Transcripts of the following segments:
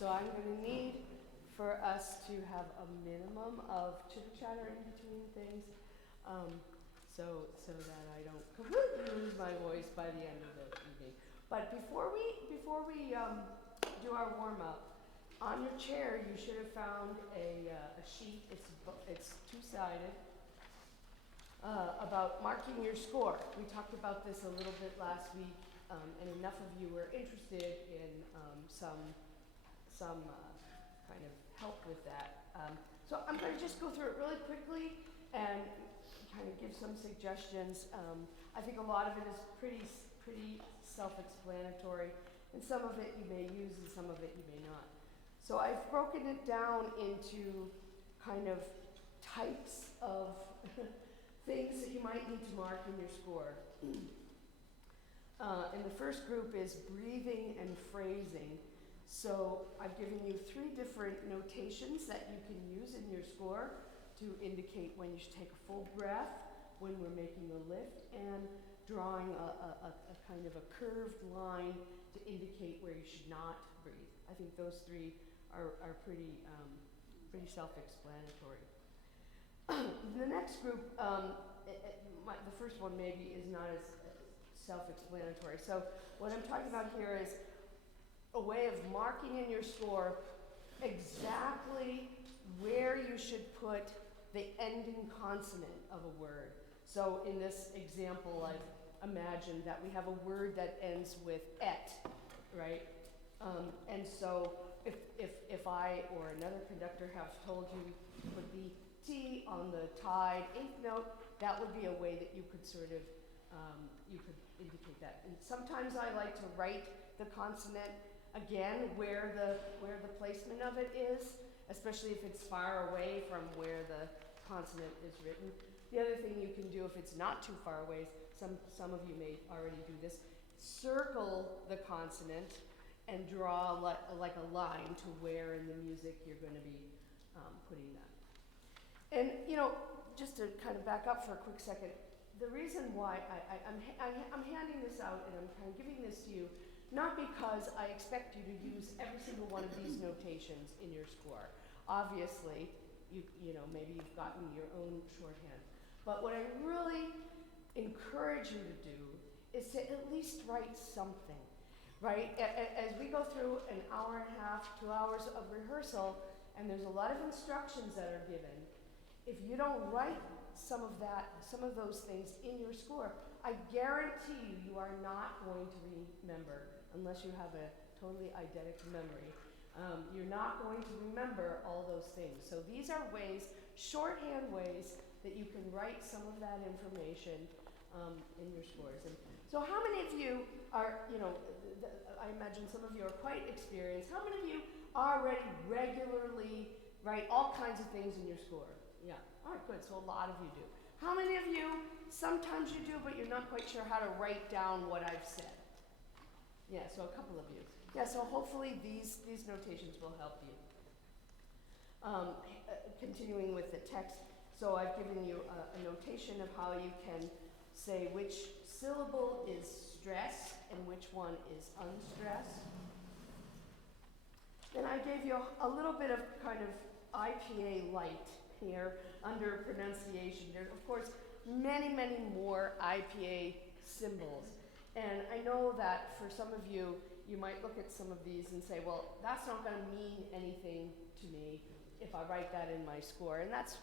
So I'm going to need for us to have a minimum of chitter-chatter in between things, so that I don't completely lose my voice by the end of the evening. But before we do our warm-up, on your chair you should have found a sheet. It's two-sided. About marking your score. We talked about this a little bit last week, and enough of you were interested in some kind of help with that. So I'm going to just go through it really quickly and kind of give some suggestions. I think a lot of it is pretty self-explanatory, and some of it you may use and some of it you may not. So I've broken it down into kind of types of things that you might need to mark in your score. And the first group is breathing and phrasing. So I've given you 3 different notations that you can use in your score to indicate when you should take a full breath, when we're making a lift, and drawing a kind of a curved line to indicate where you should not breathe. I think those 3 are pretty self-explanatory. The next group, the first one maybe is not as self-explanatory. So what I'm talking about here is a way of marking in your score exactly where you should put the ending consonant of a word. So in this example, I've imagined that we have a word that ends with et, right? And so if I or another conductor have told you to put the T on the tied 8th note, that would be a way that you could sort of, you could indicate that. And sometimes I like to write the consonant again where the placement of it is, especially if it's far away from where the consonant is written. The other thing you can do if it's not too far away, some of you may already do this, circle the consonant and draw like a line to where in the music you're going to be putting that. And, you know, just to kind of back up for a quick second, the reason why I'm handing this out and I'm kind of giving this to you, not because I expect you to use every single one of these notations in your score. Obviously, you know, maybe you've gotten your own shorthand. But what I really encourage you to do is to at least write something, right? As we go through an hour and a half, 2 hours of rehearsal, and there's a lot of instructions that are given, if you don't write some of those things in your score, I guarantee you are not going to remember, unless you have a totally eidetic memory. You're not going to remember all those things. So these are ways, shorthand ways, that you can write some of that information in your scores. And so how many of you are, you know, I imagine some of you are quite experienced. How many of you already regularly write all kinds of things in your score? Yeah, all right, good, so a lot of you do. How many of you, sometimes you do, but you're not quite sure how to write down what I've said? Yeah, so a couple of you. Yeah, so hopefully these notations will help you. Continuing with the text, so I've given you a notation of how you can say which syllable is stressed and which one is unstressed. Then I gave you a little bit of kind of IPA light here under pronunciation. There's, of course, many more IPA symbols. And I know that for some of you, you might look at some of these and say, well, that's not going to mean anything to me if I write that in my score. And that's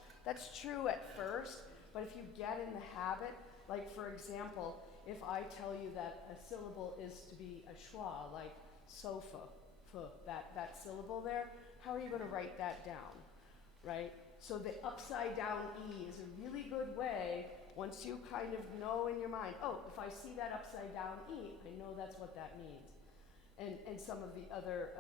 true at first, but if you get in the habit, like for example, if I tell you that a syllable is to be a schwa, like sofa, that syllable there, how are you going to write that down, right? So the upside down E is a really good way, once you kind of know in your mind, oh, if I see that upside down E, I know that's what that means. And some of the other,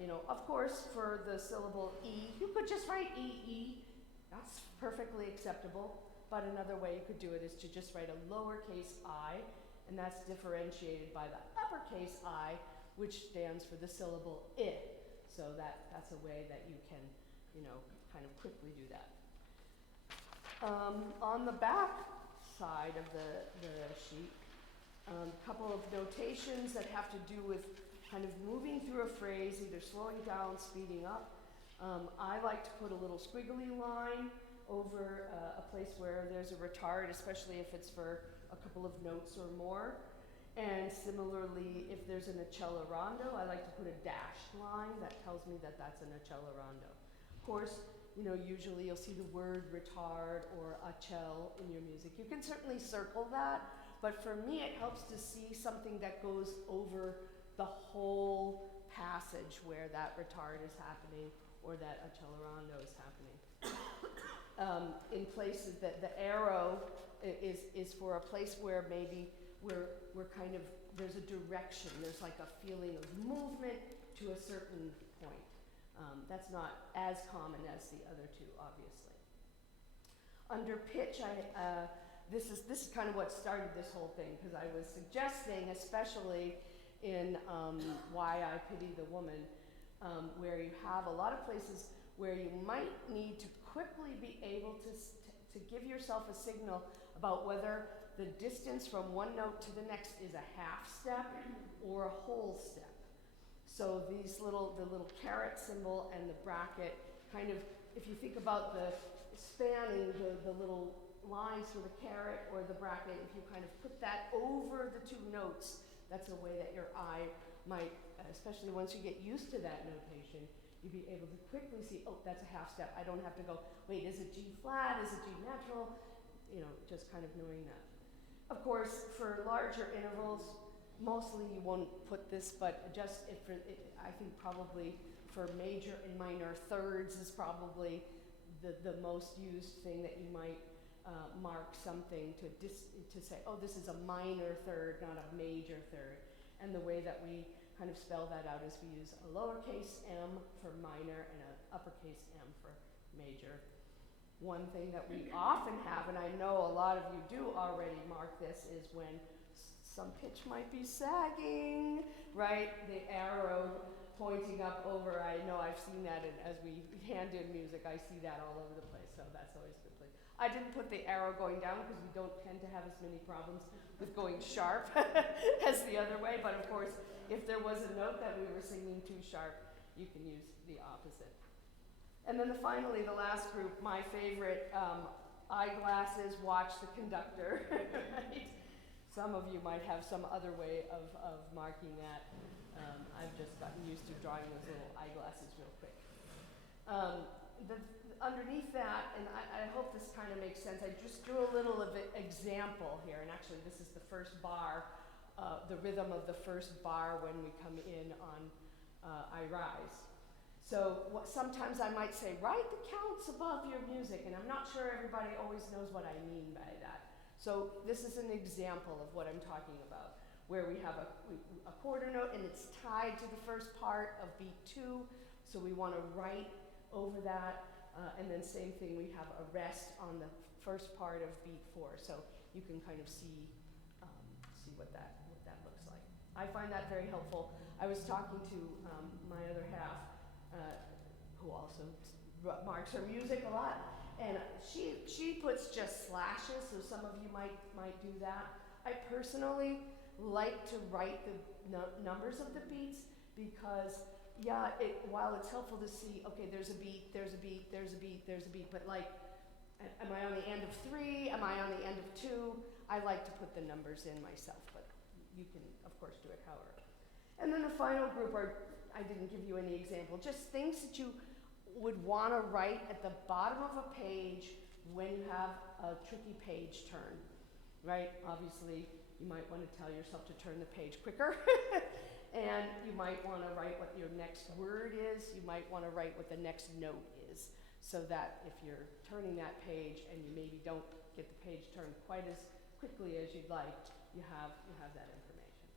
you know, of course, for the syllable E, you could just write E. That's perfectly acceptable. But another way you could do it is to just write a lowercase I, and that's differentiated by the uppercase I, which stands for the syllable I. So that's a way that you can, you know, kind of quickly do that. On the back side of the sheet, a couple of notations that have to do with kind of moving through through a phrase, either slowing down, speeding up. I like to put a little squiggly line over a place where there's a retard, especially if it's for a couple of notes or more. And similarly, if there's an accelerando, I like to put a dashed line that tells me that that's an accelerando. Of course, usually you'll see the word retard or accel in your music. You can certainly circle that, but for me it helps to see something that goes over the whole passage where that retard is happening or that accelerando is happening. In places that the arrow is for a place where maybe we're kind of, there's a direction, there's like a feeling of movement to a certain point. That's not as common as the other two, obviously. Under pitch, this is kind of what started this whole thing, because I was suggesting, especially in Why I Pity the Woman, where you have a lot of places where you might need to quickly be able to give yourself a signal about whether the distance from one note to the next is a half step or a whole step. So the little caret symbol and the bracket, kind of, if you think about the spanning the little lines through the caret or the bracket, if you kind of put that over the two notes, that's a way that your eye might, especially once you get used to that notation, you'd be able to quickly see, oh, that's a half step. I don't have to go, wait, is it G flat, is it G natural? Just kind of knowing that. Of course, for larger intervals, mostly you won't put this, but just I think probably for major and minor thirds is probably the most used thing that you might mark something to say, oh, this is a minor third, not a major third. And the way that we kind of spell that out is we use a lowercase m for minor and an uppercase m for major. One thing that we often have, and I know a lot of you do already mark this, is when some pitch might be sagging, right? The arrow pointing up over, I know I've seen that as we hand in music, I see that all over the place, so that's always a good place. I didn't put the arrow going down because we don't tend to have as many problems with going sharp as the other way, but of course, if there was a note that we were singing too sharp, you can use the opposite. And then finally, the last group, my favorite, eyeglasses, watch the conductor. Right? Some of you might have some other way of marking that. I've just gotten used to drawing those little eyeglasses real quick. Underneath that, and I hope this kind of makes sense, I just drew a little of an example here, and actually this is the first bar, the rhythm of the first bar when we come in on I Rise. So sometimes I might say, write the counts above your music, and I'm not sure everybody always knows what I mean by that. So this is an example of what I'm talking about, where we have a quarter note, and it's tied to the first part of beat 2, so we want to write over that, and then same thing, we have a rest on the first part of beat 4, so you can kind of see what that looks like. I find that very helpful. I was talking to my other half, who also marks her music a lot, and she puts just slashes, so some of you might do that. I personally like to write the numbers of the beats because, yeah, while it's helpful to see, okay, there's a beat, but like, am I on the end of 3? Am I on the end of 2? I like to put the numbers in myself, but you can, of course, do it however. And then the final group are, I didn't give you any example, just things that you would want to write at the bottom of a page when you have a tricky page turn, right? Obviously, you might want to tell yourself to turn the page quicker, and you might want to write what your next word is. You might want to write what the next note is, so that if you're turning that page and you maybe don't get the page turned quite as quickly as you'd like, you have that information.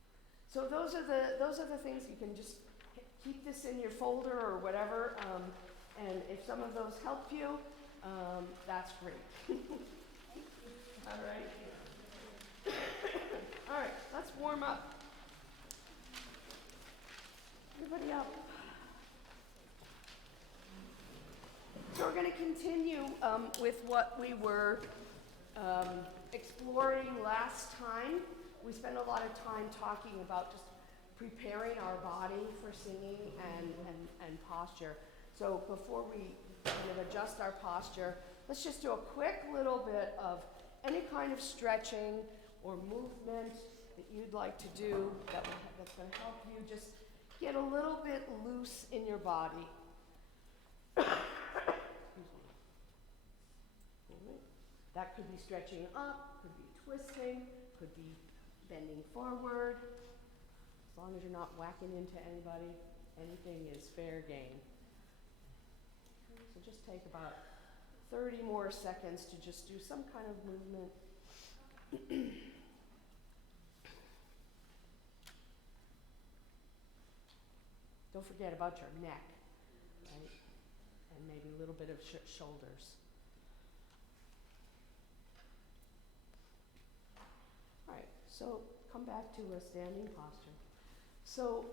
So those are the things. You can just keep this in your folder or whatever, and if some of those help you, that's great. All right. All right, let's warm up. Everybody up. So we're going to continue with what we were exploring last time. We spent a lot of time talking about just preparing our body for singing and posture. So before we kind of adjust our posture, let's just do a quick little bit of any kind of stretching or movement that you'd like to do that's going to help you just get a little bit loose in your body. That could be stretching up, could be twisting, could be bending forward. As long as you're not whacking into anybody, anything is fair game. So just take about 30 more seconds to just do some kind of movement. Don't forget about your neck, right? And maybe a little bit of shoulders. All right, so come back to a standing posture. So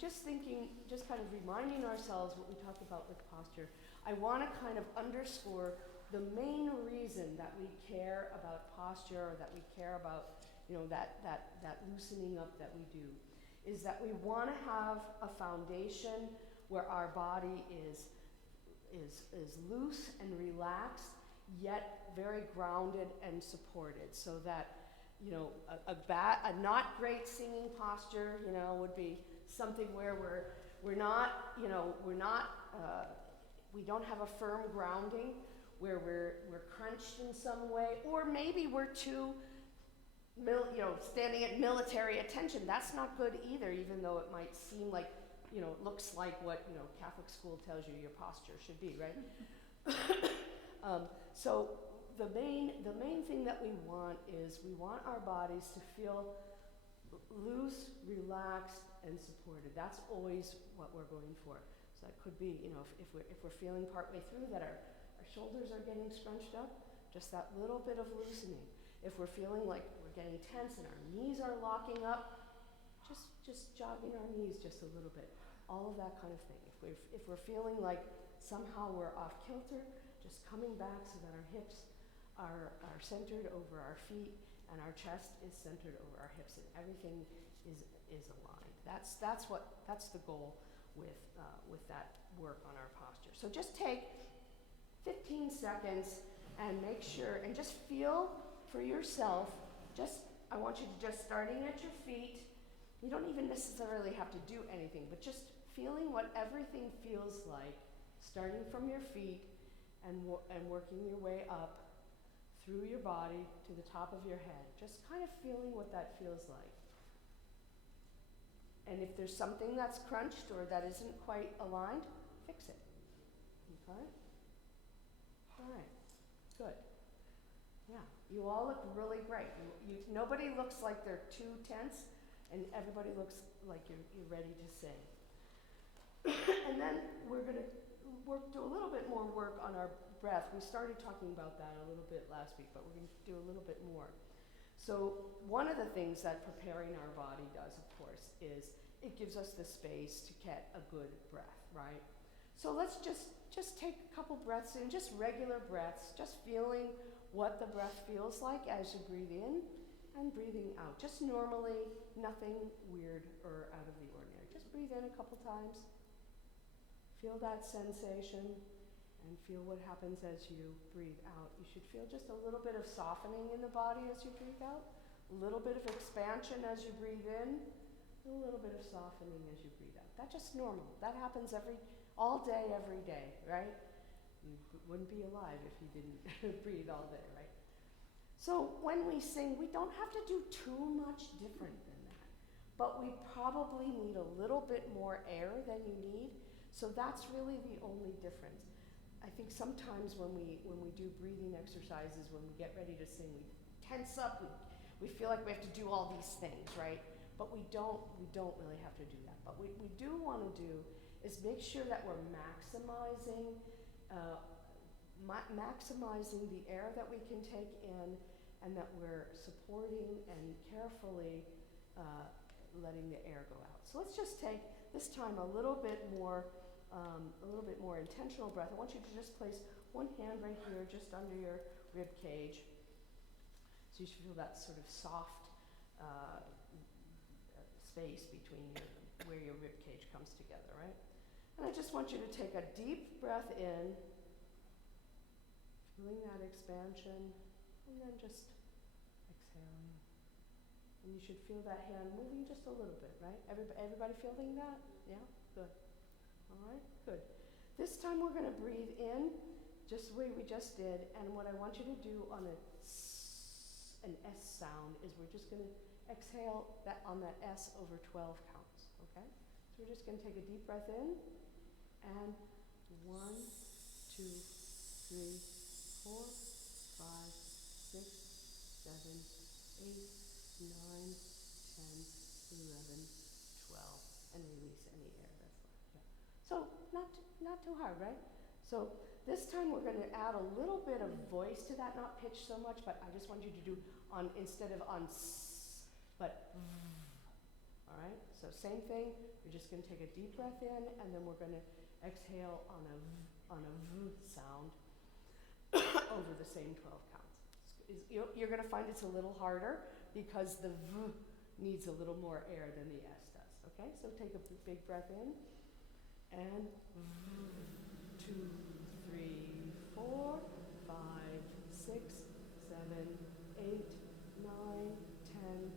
just thinking, just kind of reminding ourselves what we talked about with posture, I want to kind of underscore the main reason that we care about posture or that we care about, that loosening up that we do is that we want to have a foundation where our body is loose and relaxed, yet very grounded and supported, so that a not great singing posture, would be something where we don't have a firm grounding, where we're crunched in some way, or maybe we're too, standing at military attention. That's not good either, even though it might seem like, it looks like what, Catholic school tells you your posture should be, right? So the main thing that we want is we want our bodies to feel loose, relaxed, and supported. That's always what we're going for. So that could be, if we're feeling partway through that our shoulders are getting scrunched up, just that little bit of loosening. If we're feeling like we're getting tense and our knees are locking up, just jogging our knees just a little bit. All of that kind of thing. If we're feeling like somehow we're off kilter, just coming back so that our hips are centered over our feet and our chest is centered over our hips and everything is aligned. That's the goal with that work on our posture. So just take 15 seconds and make sure and just feel for yourself. I want you to just starting at your feet. You don't even necessarily have to do anything, but just feeling what everything feels like, starting from your feet and working your way up through your body to the top of your head. Just kind of feeling what that feels like. And if there's something that's crunched or that isn't quite aligned, fix it. Okay? All right. Good. Yeah. You all look really great. Nobody looks like they're too tense, and everybody looks like you're ready to sing. And then we're going to do a little bit more work on our breath. We started talking about that a little bit last week, but we're going to do a little bit more. So one of the things that preparing our body does, of course, is it gives us the space to get a good breath, right? So let's just take a couple breaths in, just regular breaths, just feeling what the breath feels like as you breathe in and breathing out. Just normally, nothing weird or out of the ordinary. Just breathe in a couple times. Feel that sensation and feel what happens as you breathe out. You should feel just a little bit of softening in the body as you breathe out, a little bit of expansion as you breathe in, and a little bit of softening as you breathe out. That's just normal. That happens all day, every day, right? You wouldn't be alive if you didn't breathe all day, right? So when we sing, we don't have to do too much different than that, but we probably need a little bit more air than you need. So that's really the only difference. I think sometimes when we do breathing exercises, when we get ready to sing, we tense up, we feel like we have to do all these things, right? But we don't really have to do that. But what we do want to do is make sure that we're maximizing the air that we can take in, and that we're supporting and carefully letting the air go out. So let's just take this time a little bit more intentional breath. I want you to just place one hand right here, just under your rib cage. So you should feel that sort of soft space between where your rib cage comes together, right? And I just want you to take a deep breath in, feeling that expansion, and then just exhaling. And you should feel that hand moving just a little bit, right? Everybody feeling that? Yeah? Good. All right? Good. This time we're going to breathe in just the way we just did, and what I want you to do on an S sound is we're just going to exhale that on that S over 12 counts, okay? So we're just going to take a deep breath in, and 1, 2, 3, 4, 5, 6, 7, 8, 9, 10, 11, 12, and release any air that's left. Yeah. So not too hard, right? So this time we're going to add a little bit of voice to that, not pitch so much, but I just want you to do on instead of on s, but v. All right. So same thing. You're just going to take a deep breath in, and then we're going to exhale on a v sound over the same 12 counts. You're going to find it's a little harder because the v needs a little more air than the s does. Okay. So take a big breath in, and v, 2, 3, 4, 5, 6, 7, 8, 9, 10,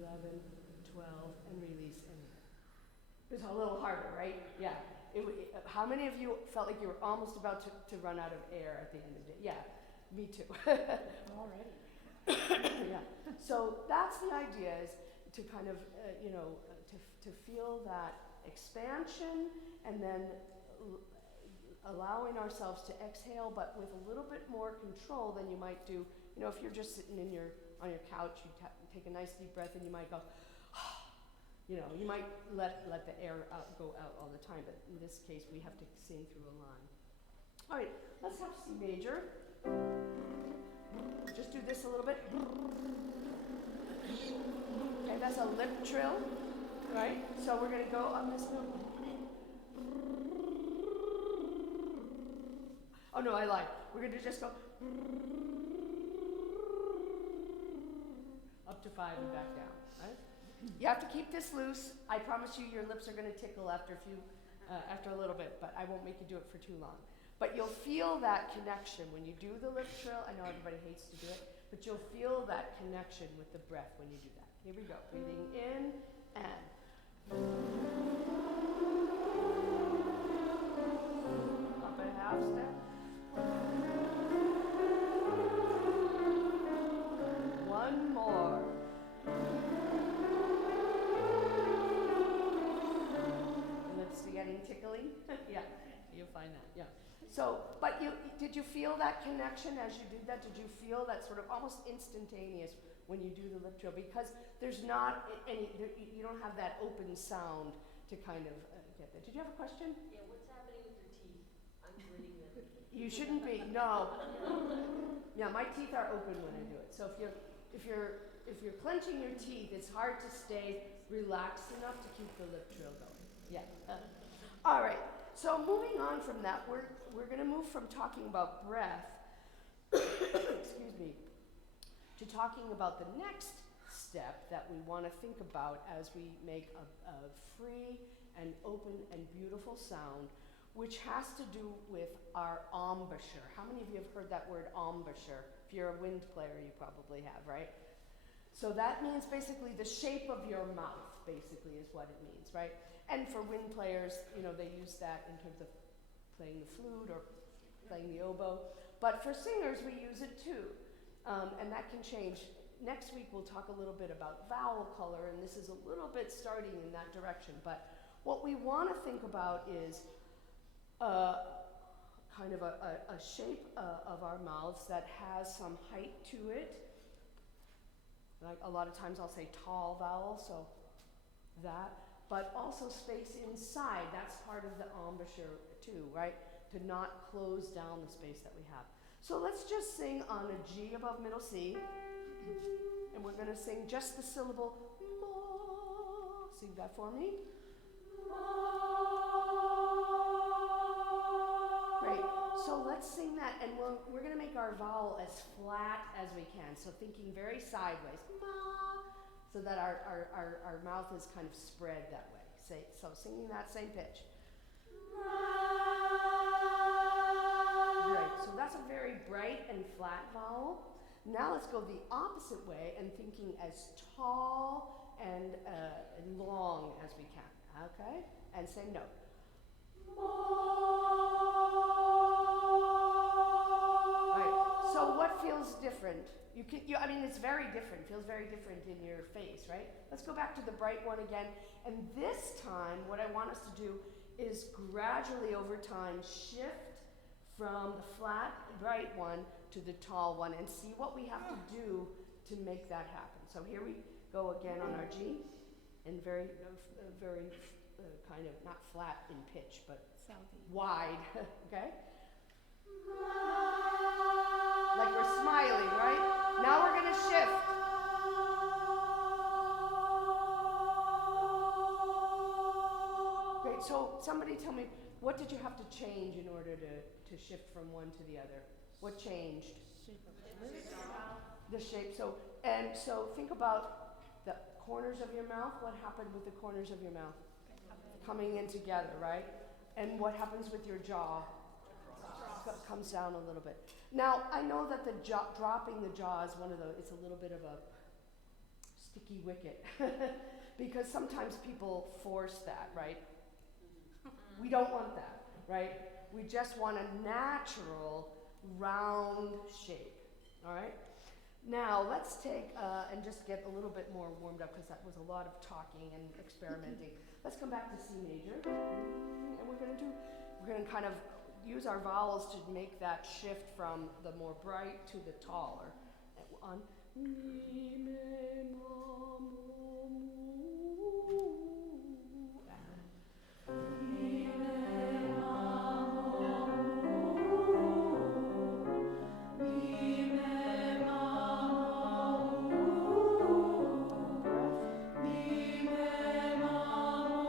11, 12, and release in. It's a little harder, right? Yeah. How many of you felt like you were almost about to run out of air at the end of it? Yeah, me too. Already. Yeah. So that's the idea, is to kind of, to feel that expansion, and then allowing ourselves to exhale, but with a little bit more control than you might do. You know, if you're just sitting on your couch, you take a nice deep breath, and you might go, you might let the air go out all the time, but in this case, we have to sing through a line. All right, let's have C major. Just do this a little bit. Okay, that's a lip trill, right? So we're going to go on this note. Oh no, I lied. We're going to just go up to 5 and back down, right? You have to keep this loose. I promise you your lips are going to tickle after a little bit, but I won't make you do it for too long. But you'll feel that connection when you do the lip trill. I know everybody hates to do it, but you'll feel that connection with the breath when you do that. Here we go. Breathing in and up a half step. One more. Lips getting tickling? Yeah, you'll find that, yeah. So, but did you feel that connection as you did that? Did you feel that sort of almost instantaneous when you do the lip trill? Because there's not you don't have that open sound to kind of get that. Did you have a question? Yeah, what's happening with your teeth? I'm gritting them. You shouldn't be, no. Yeah, my teeth are open when I do it. So if you're clenching your teeth, it's hard to stay relaxed enough to keep the lip trill going. Yeah. All right. So moving on from that, we're going to move from talking about breath, excuse me, to talking about the next step that we want to think about as we make a free and open and beautiful sound, which has to do with our embouchure. How many of you have heard that word embouchure? If you're a wind player, you probably have, right? So that means basically the shape of your mouth, basically, is what it means, right? And for wind players, they use that in terms of playing the flute or playing the oboe. But for singers, we use it too. And that can change. Next week, we'll talk a little bit about vowel color, and this is a little bit starting in that direction. But what we want to think about is kind of a shape of our mouths that has some height to it. Like a lot of times I'll say tall vowel, so that. But also space inside, that's part of the embouchure too, right? To not close down the space that we have. So let's just sing on a G above middle C. And we're going to sing just the syllable ma. Sing that for me. Great. So let's sing that, and we're going to make our vowel as flat as we can. So thinking very sideways. Ma. so that our mouth is kind of spread that way. So singing that same pitch. Great, so that's a very bright and flat vowel. Now let's go the opposite way and thinking as tall and long as we can, okay? And same note. Right, so what feels different? I mean, it's very different, feels very different in your face, right? Let's go back to the bright one again. And this time, what I want us to do is gradually over time shift from the flat, bright one to the tall one and see what we have to do to make that happen. So here we go again on our G, and very kind of not flat in pitch, but wide, okay? Like we're smiling, right? Now we're going to shift. Great, so somebody tell me, what did you have to change in order to shift from one to the other? What changed? The shape. So think about the corners of your mouth. What happened with the corners of your mouth? Coming in together, right? And what happens with your jaw? Comes down a little bit. Now, I know that the dropping the jaw is it's a little bit of a sticky wicket because sometimes people force that, right? We don't want that, right? We just want a natural round shape, all right? Now, let's take and just get a little bit more warmed up because that was a lot of talking and experimenting. Let's come back to C major, and we're going to kind of use our vowels to make that shift from the more bright to the taller. On mi, me, ma, mo, mu. Mi, me, ma, mo, mu. Mi, me, ma, mo, mu. Mi, me, ma, mo,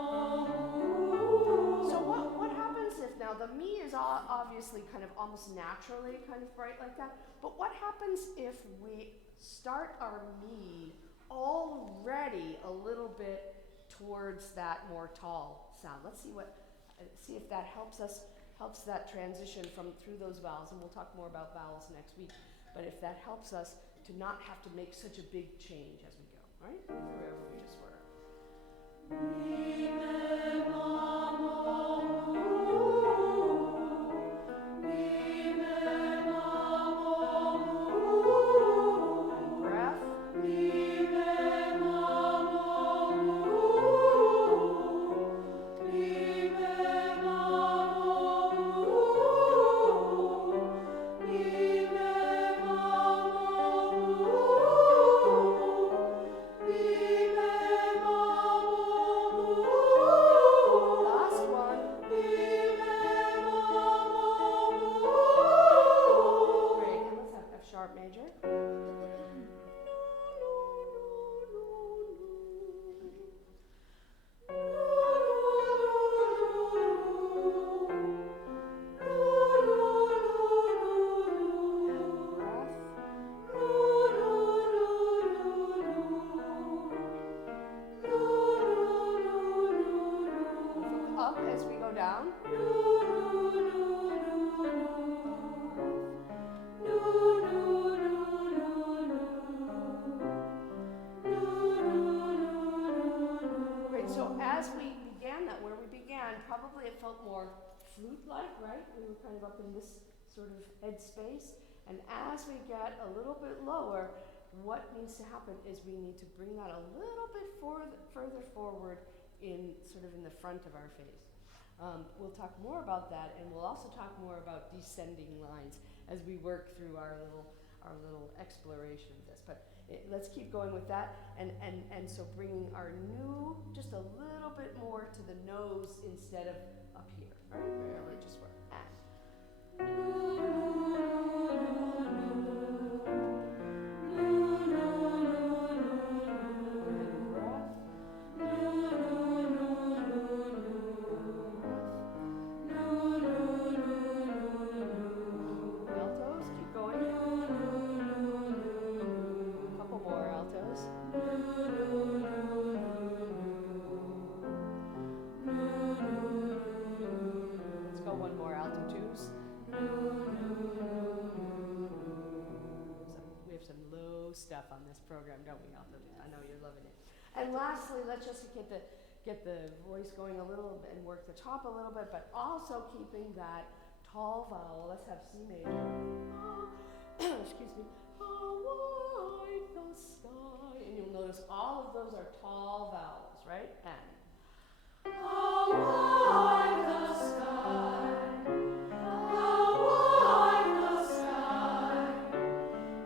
mu. So what happens if now the mi is obviously kind of almost naturally kind of bright like that, but what happens if we start our mi already a little bit towards that more tall sound? Let's see if that helps that transition through those vowels, and we'll talk more about vowels next week, but if that helps us to not have to make such a big change as we go, right? Wherever we just were. Mi, me, ma, mo, mu. Mi, me, ma, mo, mu. And breath. Mi, me, ma, mo, mu. Mi, me, ma, mo, mu. Mi, me, ma, mo, mu. Mi, me, ma, mo, mu. Last one. Mi, me, ma, mo, mu. Great, and let's have F sharp major. Up as we go down. Great, so as we began that, where we began, probably it felt more flute-like, right? We were kind of up in this sort of head space. And as we get a little bit lower, what needs to happen is we need to bring that a little bit further forward in the front of our face. We'll talk more about that, and we'll also talk more about descending lines as we work through our little exploration of this. But let's keep going with that, and so bringing our new just a little bit more to the nose instead of up here, right? Wherever we just were. Altos, keep going. A couple more altos. And lastly, let's just get the voice going a little bit and work the top a little bit, but also keeping that tall vowel. Let's have C major. Excuse me. How wide the sky. And you'll notice all of those are tall vowels, right? And how wide the sky. How wide the sky.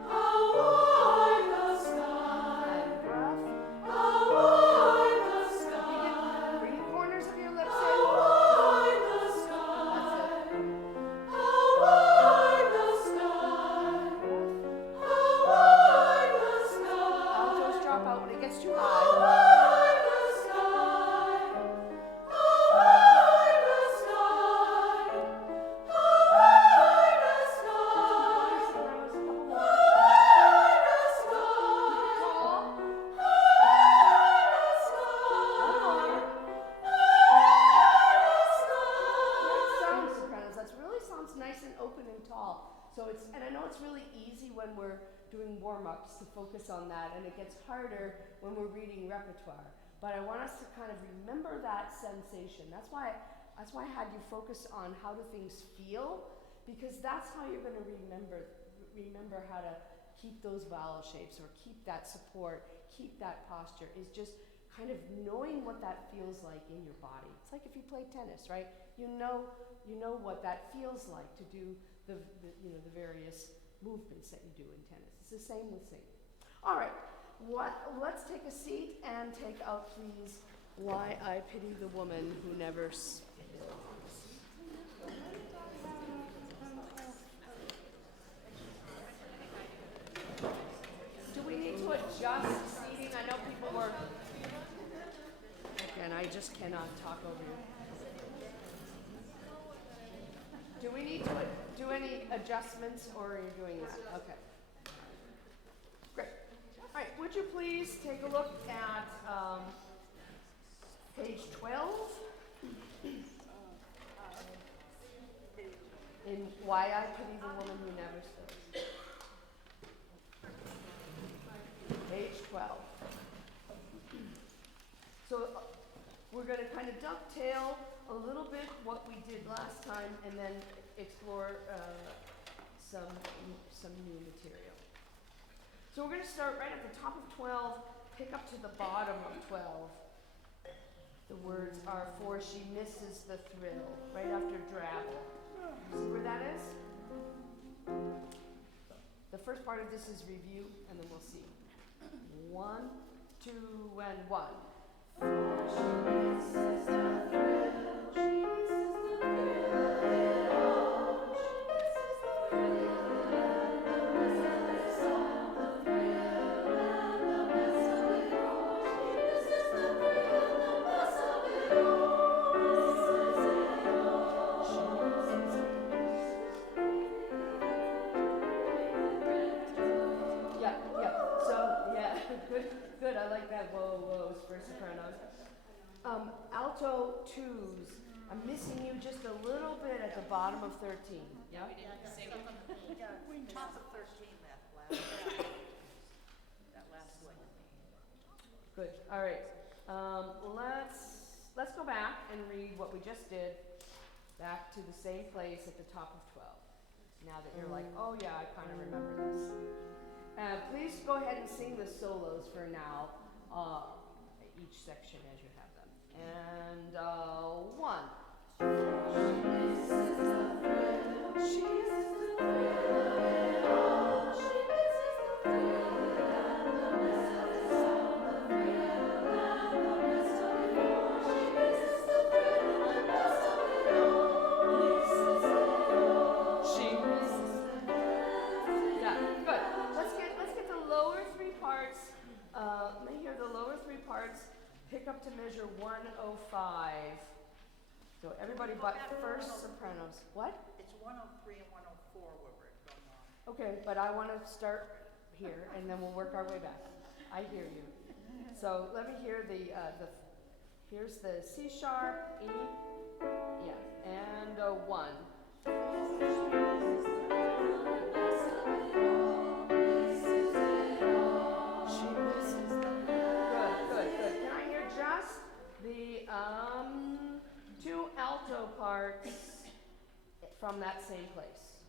How wide the sky. And breath. How wide the sky. Bring the corners of your lips in. How wide the sky. That's it. How wide the sky. How wide the sky. Altos drop out when it gets too high. How wide the sky. How wide the sky. How wide the sky. How wide the sky. Tall. That really sounds nice and open and tall. So it's, and I know it's really easy when we're doing warm-ups to focus on that, and it gets harder when we're reading repertoire. But I want us to kind of remember that sensation. That's why I had you focus on how do things feel, because that's how you're going to remember how to keep those vowel shapes or keep that support, keep that posture, is just kind of knowing what that feels like in your body. It's like if you play tennis, right? You know what that feels like to do the various movements that you do in tennis. It's the same with singing. All right, let's take a seat and take out, please, Why I Pity the Woman Who Never Do we need to adjust seating? I know people were... And I just cannot talk over you. Do we need to do any adjustments, or are you doing that? Okay. Great. All right, would you please take a look at page 12 in Why I Pity the Woman Who Never Stood. Page 12. So we're going to kind of dovetail a little bit what we did last time, and then explore some new material. So we're going to start right at the top of 12, pick up to the bottom of 12. The words are for she misses the thrill, right after drabble. See where that is? The first part of this is review, and then we'll see. 1, 2, and 1. For she misses the thrill, she misses the thrill, she misses the Good, I like that whoas for sopranos. Alto 2s. I'm missing you just a little bit at the bottom of 13. Yeah? We didn't say we top of 13 that last one. Good. All right. Let's go back and read what we just did. Back to the same place at the top of 12. Now that you're like, oh yeah, I kind of remember this. Please go ahead and sing the solos for now, each section as you have them. And 1. She misses the thrill. She misses the thrill. She misses the thrill. And the rest of the sound of the thrill. And the rest of it all. She misses the thrill. And the rest of it all. Misses it all. She misses the thrill. Yeah, good. Let's get the lower 3 parts. Let me hear the lower 3 parts. Pick up to measure 105. So everybody but first sopranos. What? It's 103 and 104 where we're going on. Okay, but I want to start here and then we'll work our way back. I hear you. So let me hear here's the C sharp, E, yeah, and 1. She misses the good. parts from that same place.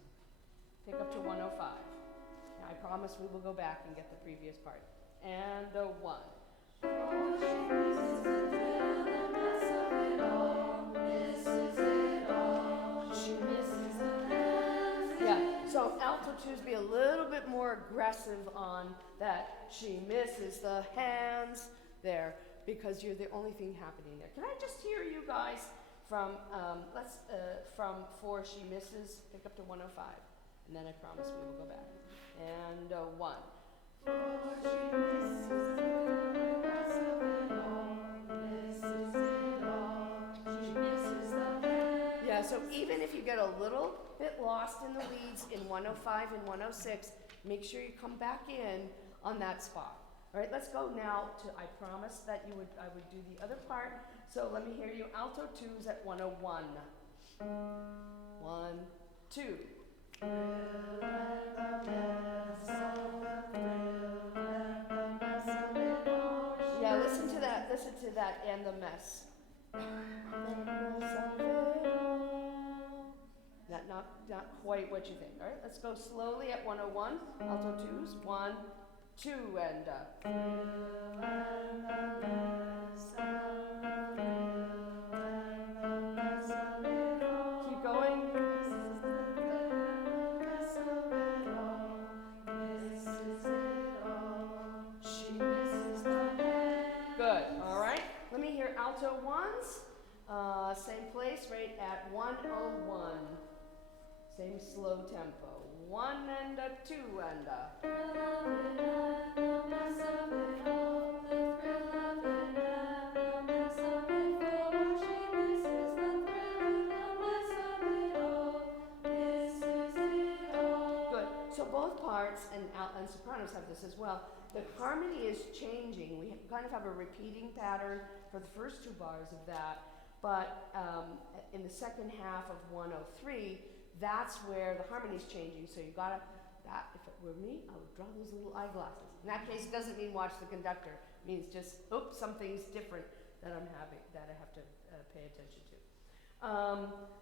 Pick up to 105. Now I promise we will go back and get the previous part. And a 1. Yeah, so alto 2s be a little bit more aggressive on that. She misses the hands there because you're the only thing happening there. Can I just hear you guys from from 4 she misses, pick up to 105, and then I promise we will go back. And 1. Yeah, so even if you get a little bit lost in the weeds in 105 and 106, make sure you come back in on that spot. All right, let's go now to, I promised that I would do the other part. So let me hear you alto 2s at 101. 1, 2. Yeah, listen to that and the mess. Not quite what you think. All right, let's go slowly at 101. Alto 2s. 1, 2, and keep going. Good. All right. Let me hear alto 1s. Same place, right at 101. Same slow tempo. 1 and a 2 and a. Good. So both parts and sopranos have this as well. The harmony is changing. We kind of have a repeating pattern for the first 2 bars of that, but in the second half of 103, that's where the harmony is changing. So you gotta, if it were me, I would draw those little eyeglasses. In that case, it doesn't mean watch the conductor. It means just, oops, something's different that I have to pay attention to.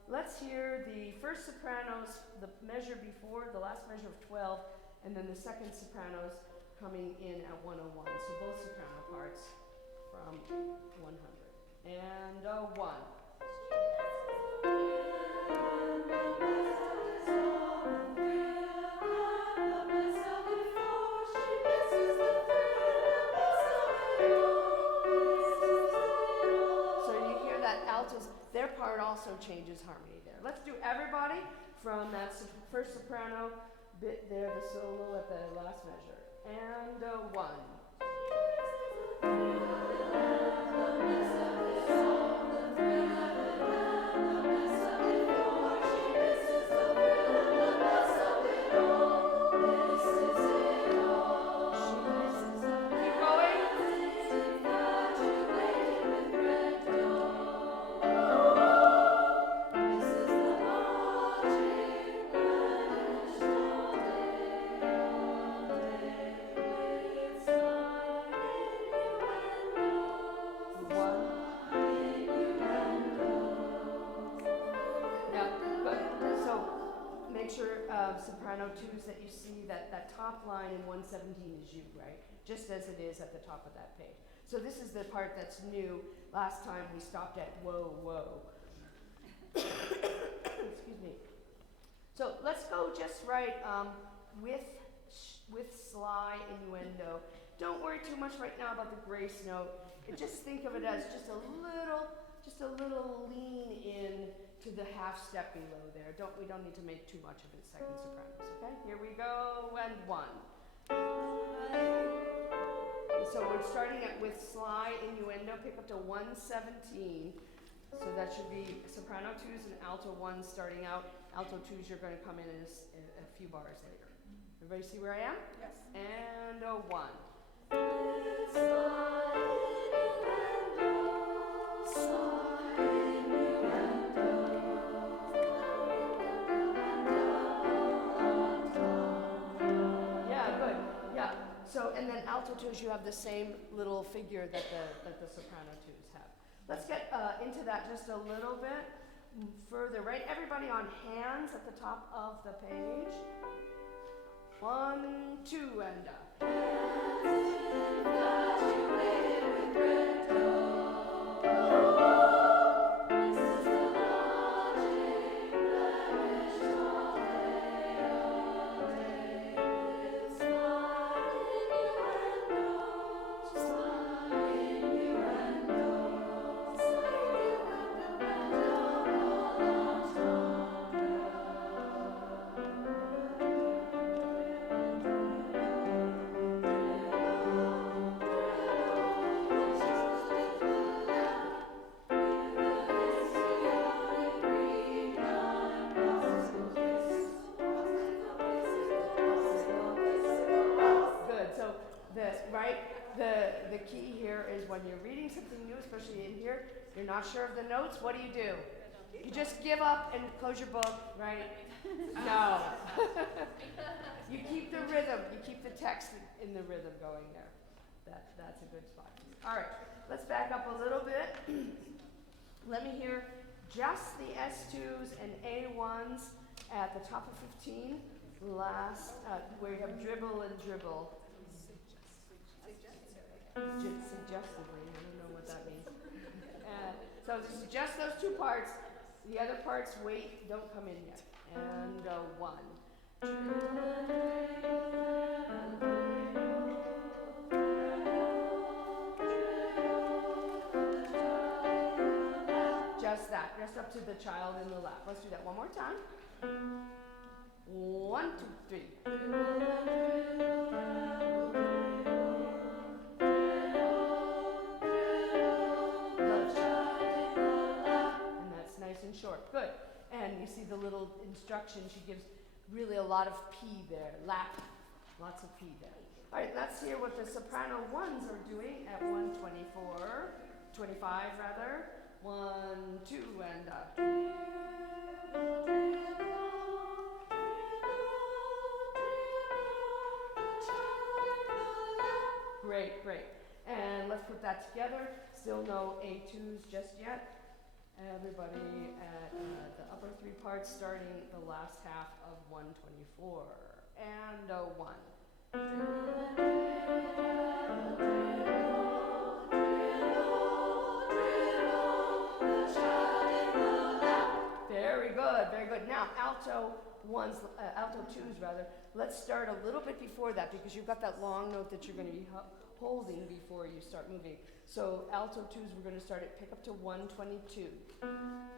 Let's hear the first sopranos, the measure before, the last measure of 12, and then the second sopranos coming in at 101. So both soprano parts from 100. And 1. Altos, their part also changes harmony there. Let's do everybody from that first soprano bit there, the solo at the last measure. And 1. Soprano 2s that you see, that top line in 117 is you, right? Just as it is at the top of that page. So this is the part that's new. Last time we stopped at whoa, whoa. Excuse me. So let's go just right with sly innuendo. Don't worry too much right now about the grace note. Just think of it as just a little lean in to the half step below there. We don't need to make too much of it second sopranos, okay? Here we go, and 1. So we're starting with sly innuendo, pick up to 117. So that should be soprano 2s and alto 1s starting out. Alto 2s you're going to come in a few bars later. Everybody see where I am? Yes. And 1. So, and then alto 2s, you have the same little figure that the soprano 2s have. Let's get into that just a little bit. further, right? Everybody on hands at the top of the page. 1, 2, and good. So the key here is when you're reading something new, especially in here, you're not sure of the notes. What do? You just give up and close your book, right? No. You keep the rhythm. You keep the text in the rhythm going there. That's a good spot. All right. Let's back up a little bit. Let me hear just the S2s and A1s at the top of 15. Last, where you have dribble and dribble. Suggestively, I don't know what that means. So this is just those two parts. The other parts, wait, don't come in yet. And 1. Just that, just up to the child in the lap. Let's do that one more time. 1, 2, 3. And that's nice and short. Good. And you see the little instruction she gives, really a lot of P there. Lap. Lots of P there. All right, let's hear what the soprano ones are doing at 124. 25 rather. 1, 2, and Great, great. And let's put that together. Still no A2s just yet. Everybody at the upper 3 parts starting the last half of 124. And 1. Very good, very good. Now, alto 2s rather. Let's start a little bit before that because you've got that long note that you're going to be holding before you start moving. So alto 2s, we're going to start at pick up to 122,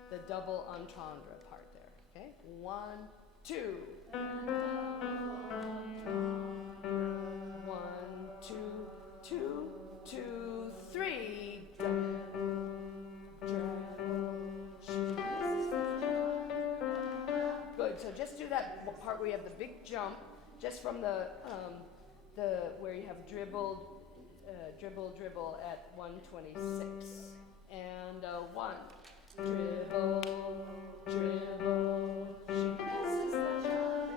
the double entendre part there. Okay, 1, 2. 1, 2, 2, 2, 3. Good. So just do that part where you have the big jump, just from the where you have dribble, dribble at 126, and 1. Dribble, dribble. She misses the child.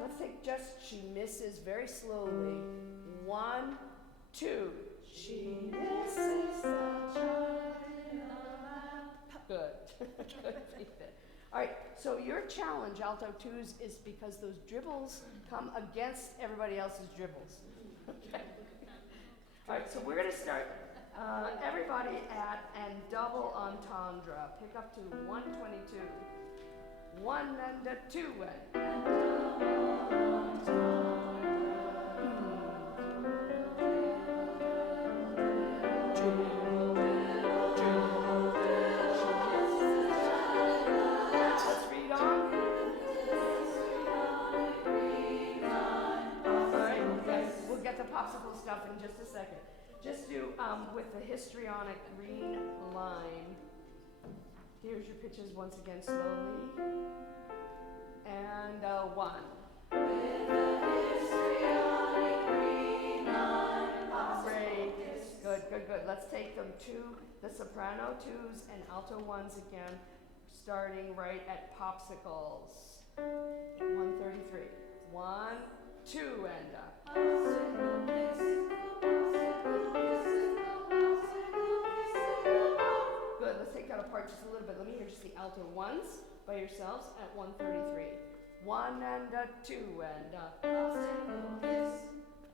Let's take just she misses very slowly. 1, 2. She misses the child. Good. Good. All right, so your challenge, alto 2s, is because those dribbles come against everybody else's dribbles. Okay. All right, so we're going to start everybody at and double entendre. Pick up to 122. 1 and a 2 popsicle stuff in just a second. Just do with the histrionic green line. Here's your pitches once again slowly. And 1. With the histrionic green line. Great. Good, good, good. Let's take them to the soprano 2s and alto 1s again, starting right at popsicles. 133. 1, 2, and good. Let's take out apart just a little bit. Let me hear just the alto ones by yourselves at 133. 1 and a 2 and a popsicle kiss,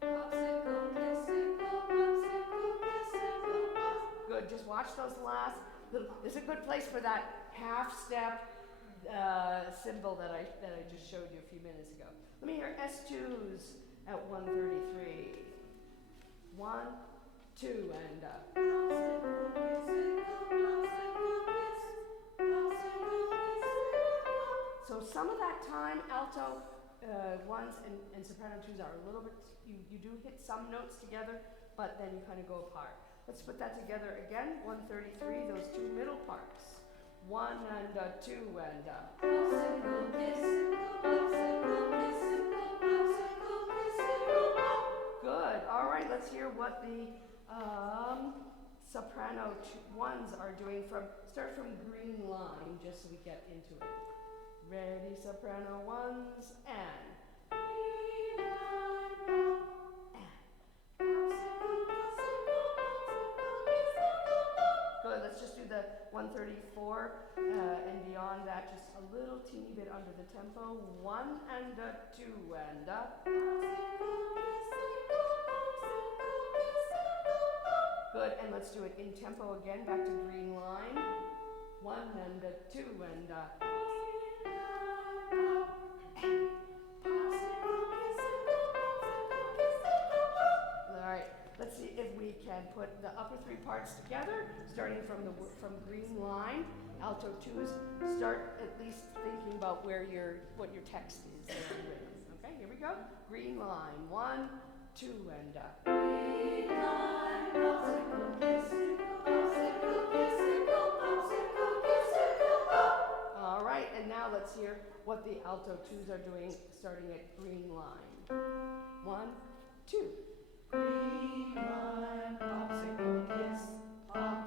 popsicle kissicle, popsicle kissicle. Good. Just watch those last. This is a good place for that half step symbol that I just showed you a few minutes ago. Let me hear S2s at 133. 1, 2 and a popsicle kissicle, popsicle kiss, popsicle kissicle. So some of that time, alto ones and soprano twos are a little bit, you do hit some notes together, but then you kind of go apart. Let's put that together again. 133, those two middle parts. 1 and a 2 and a popsicle kissicle, popsicle kissicle, popsicle kissicle. Good. All right. Let's hear what the soprano ones are doing. Start from green line, just so we get into it. Ready, soprano ones and. Green line, good, let's just do the 134 and beyond that, just a little teeny bit under the tempo. 1 and a 2 and a. Good, and let's do it in tempo again, back to green line. 1 and a 2 and a. Alright, let's see if we can put the upper three parts together, starting from green line. Alto twos, start at least thinking about what your text is there written. Okay, here we go. Green line, 1, 2 and a. Green line, popsicle kissicle, popsicle kissicle, popsicle kissicle. All right, and now let's hear what the alto twos are doing, starting at green line. 1, 2. Green line, popsicle kiss, pop.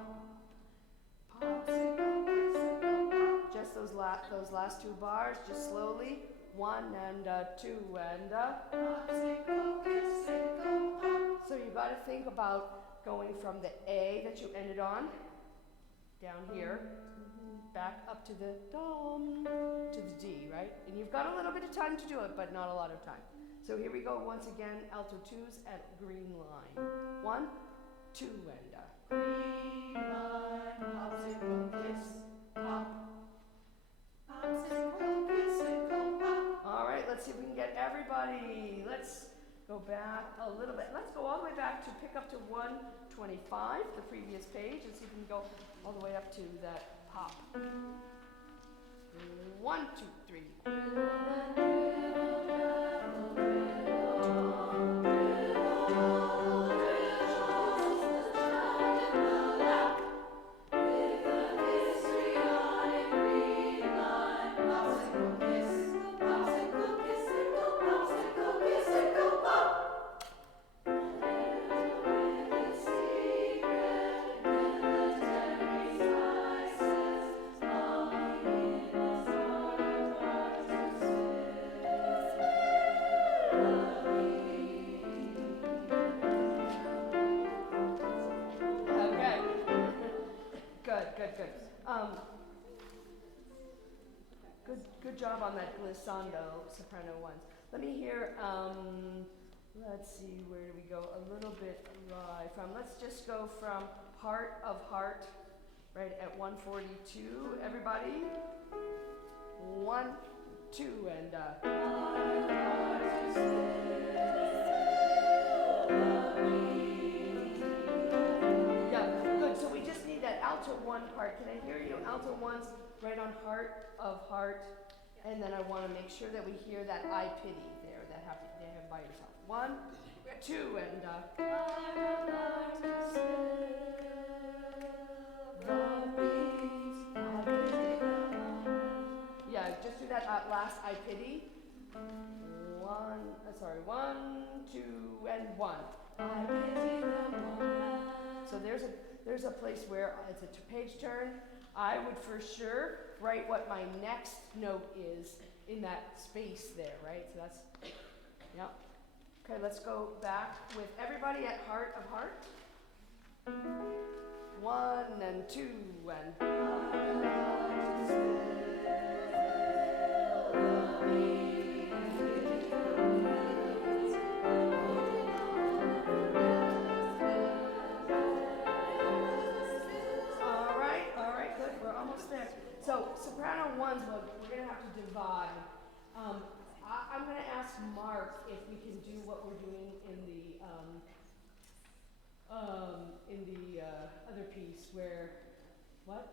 Popsicle kissicle, pop. Just those last two bars, just slowly. 1 and a 2 and a. Popsicle kissicle, pop. So you got to think about going from the A that you ended on, down here, back up to the dom, to the D, right? And you've got a little bit of time to do it, but not a lot of time. So here we go once again, alto twos at green line. 1, 2 and a. Green line, popsicle kiss, pop. Popsicle kissicle, pop. All right, let's see if we can get everybody. Let's go back a little bit. Let's go all the way back to pick up to 125, the previous page, and see if we can go all the way up to that pop. 1, 2, 3. Good job on that glissando soprano ones. Let me hear, let's see, where do we go? A little bit right from, let's just go from Heart of Heart, right at 142. Everybody? 1, 2, and yeah, good. So we just need that alto one part. Can I hear you? Alto ones right on Heart of Heart. And then I want to make sure that we hear that I pity there, that they have by yourself. 1, 2, and yeah, just do that last I pity. 1, 2, and 1. I pity the moment. So there's a place where it's a page turn. I would for sure write what my next note is in that space there, right? So that's, yeah. Okay, let's go back with everybody at Heart of Heart. 1 and 2 and all right, good. We're almost there. So soprano ones, we're gonna have to divide. I'm gonna ask Mark if we can do what we're doing in the other piece where, what?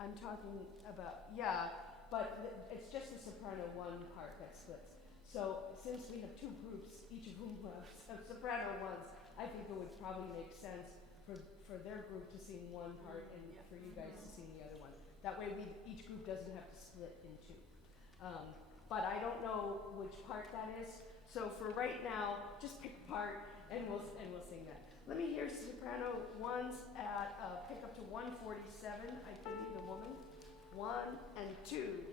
I'm talking about, yeah, but it's just the soprano one part that splits. So since we have two groups, each of whom have soprano ones, I think it would probably make sense for their group to sing one part and for you guys to sing the other one. That way each group doesn't have to split in two. But I don't know which part that is. So for right now, just pick a part and we'll sing that. Let me hear soprano ones at pick up to 147. I pity the woman. 1 and 2.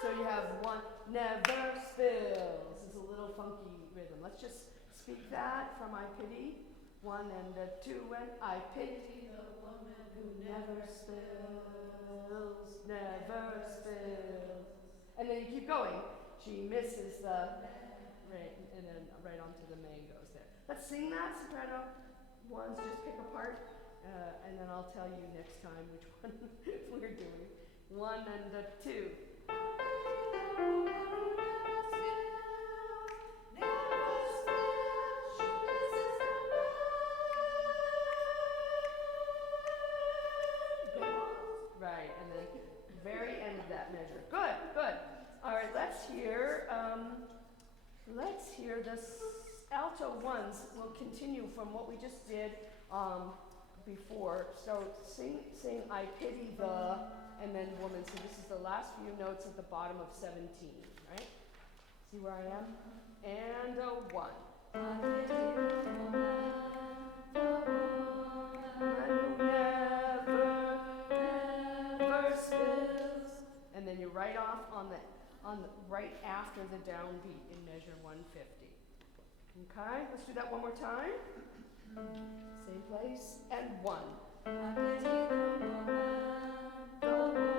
So you have 1 never spills. It's a little funky rhythm. Let's just speak that from I pity. 1 and 2 and I pity the woman who never spills, never spills. And then you keep going. She misses the right, and then right onto the mangoes there. Let's sing that soprano ones. Just pick a part, and then I'll tell you next time which one we're doing. 1 and 2. Right, and then very end of that measure. Good, good. All right, let's hear this alto ones. We'll continue from what we just did before. So sing I pity the, and then woman. So this is the last few notes at the bottom of 17, right? See where I am? And a 1. I pity the woman who never spills. And then you're right off on the right after the downbeat in measure 150. Okay, let's do that one more time. Same place, and 1. I pity the woman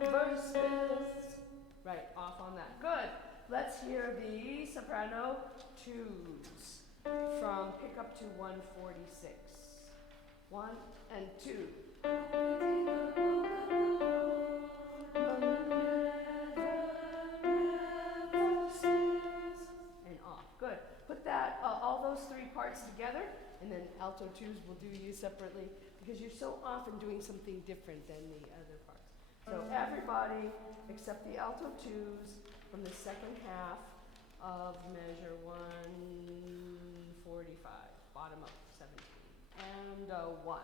never spills. Right, off on that. Good. Let's hear the soprano 2s from pick up to 146. 1 and 2. And off. Good. Put that all those 3 parts together, and then alto 2s will do you separately because you're so often doing something different than the other parts. So everybody except the alto 2s from the second half of measure 145, bottom of 17, and 1.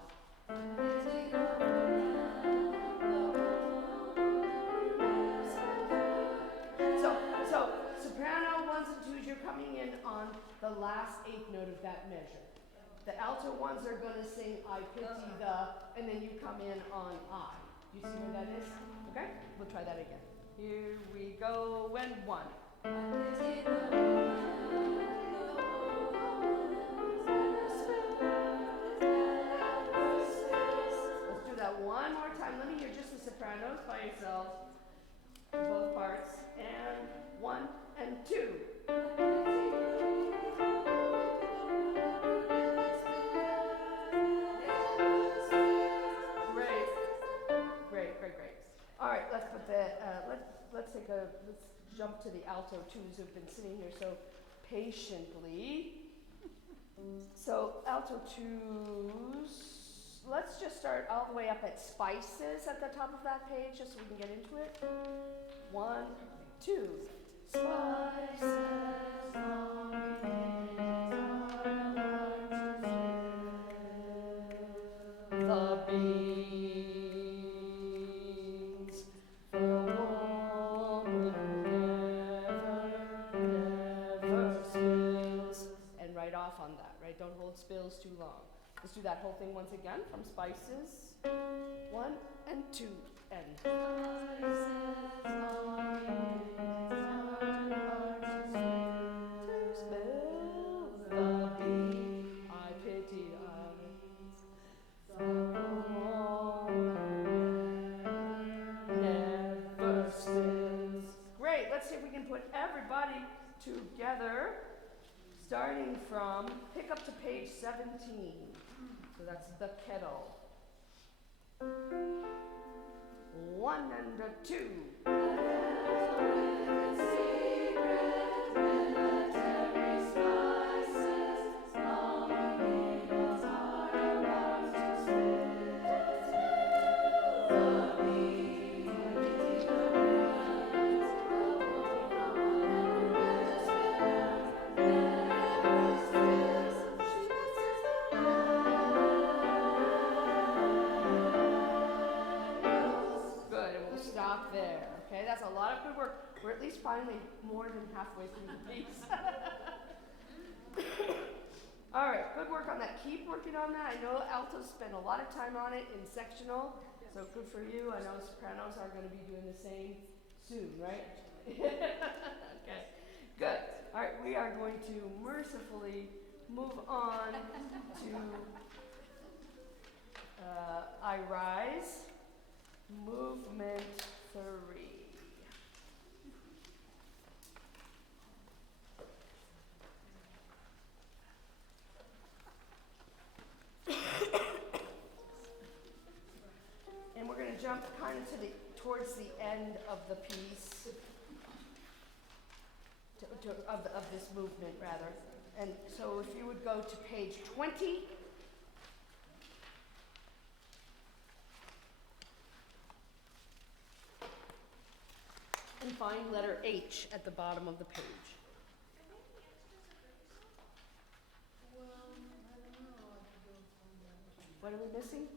So soprano 1s and 2s, you're coming in on the last 8th note of that measure. The alto 1s are going to sing I pity the, and then you come in on I. You see where that is? Okay? We'll try that again. Here we go, and 1. I pity the Let's do that one more time. Let me hear just the sopranos by yourselves. Both parts. And 1 and 2. Great. All right, let's put that. Let's jump to the alto 2s who've been sitting here so patiently. So alto 2s. Let's just start all the way up at spices at the top of that page, just so we can get into it. 1, 2. Spices, long days are the beans, the woman never spills. And right off on that, right? Don't hold spills too long. Let's do that whole thing once again from spices. 1 and 2 end. To spell the bee, I pity eyes. The woman never spins. Great, let's see if we can put everybody together, starting from, pick up to page 17. So that's the kettle. 1 and a 2. Good, and we'll stop there. Okay, that's a lot of good work. We're at least finally more than halfway through the piece. All right, good work on that. Keep working on that. I know altos spend a lot of time on it in sectional, so good for you. I know sopranos are going to be doing the same soon, right? Okay, good. All right, we are going to mercifully move on to I Rise, movement 3. And we're going to jump kind of towards the end of the piece, of this movement rather. And so if you would go to page 20. And find letter H at the bottom of the page. What are we missing?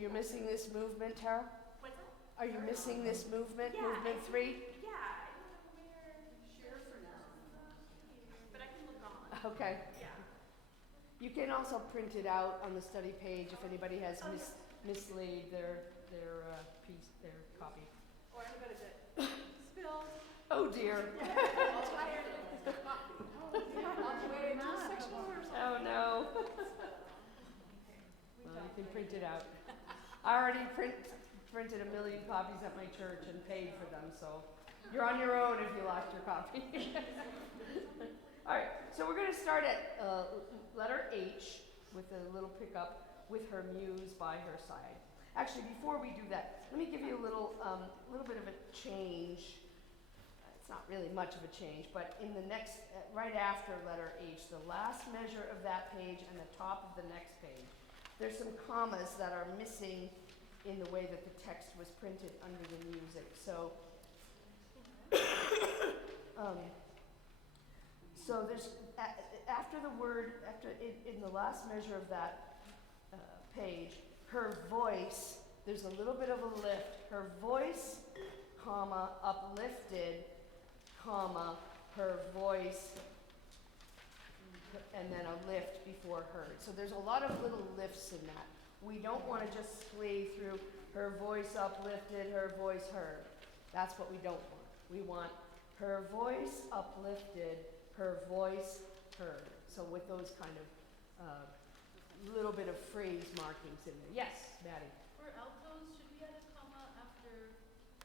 You're missing this movement, Tara? What's that? Are you missing this movement, Yeah, movement 3? Yeah, I don't know where. Sure for now. But I can look on. Okay. Yeah. You can also print it out on the study page if anybody has mislaid their piece, their copy. Or I'm gonna get spilled. Oh dear. I'm tired of this coffee. On the way to sectional or something. Oh no. Well, you can print it out. I already printed 1 million copies at my church and paid for them, so you're on your own if you lost your copy. All right, so we're going to start at letter H with a little pickup with her muse by her side. Actually, before we do that, let me give you a little bit of a change. It's not really much of a change, but in the next, right after letter H, the last measure of that page and the top of the next page, there's some commas that are missing in the way that the text was printed under the music. So, so there's after the word, in the last measure of that page, her voice. There's a little bit of a lift. Her voice, comma, uplifted, comma, her voice, and then a lift before heard. So there's a lot of little lifts in that. We don't want to just splay through her voice uplifted, her voice heard. That's what we don't want. We want her voice uplifted, her voice heard. So with those kind of little bit of phrase markings in there. Yes, Maddie? For altos, should we add a comma after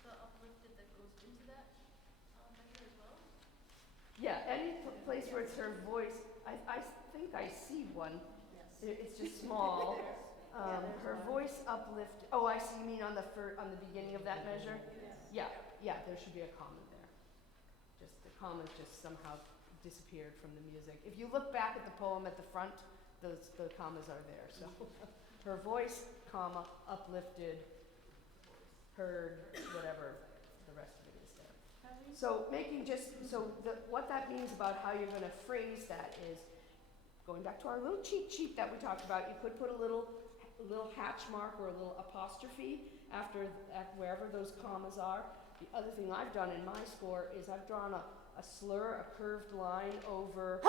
the uplifted that goes into that measure as well? Yeah, any place where it's her voice. I think I see one. It's just small. Her voice uplifted. Oh, I see. You mean on the beginning of that measure? Yeah, there should be a comma there. Just the commas just somehow disappeared from the music. If you look back at the poem at the front, the commas are there. So her voice, comma, uplifted, heard, whatever the rest of it is there. So what that means about how you're going to phrase that is, going back to our little cheat sheet that we talked about, you could put a little hatch mark or a little apostrophe after wherever those commas are. the other thing I've done in my score is I've drawn a slur, a curved line over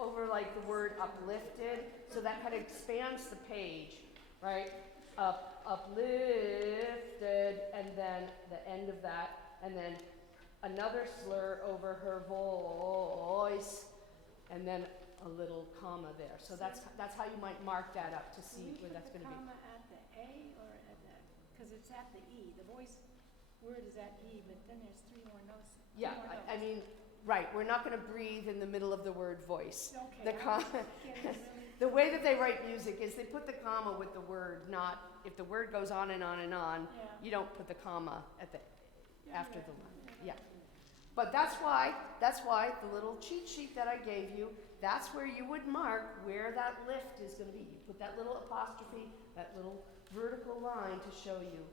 over like the word uplifted, so that kind of expands the page, right? Uplifted, and then the end of that, and then another slur over her voice, and then a little comma there. So that's how you might mark that up to see where that's going to be. Comma at the A or at the, because it's at the E. The voice word is at E, but then there's three more notes. Yeah, I mean, right. We're not going to breathe in the middle of the word voice. Okay. The way that they write music is they put the comma with the word, not if the word goes on and on and on, you don't put the comma at the after the line. Yeah. But that's why the little cheat sheet that I gave you, that's where you would mark where that lift is going to be. You put that little apostrophe, that little vertical line to show you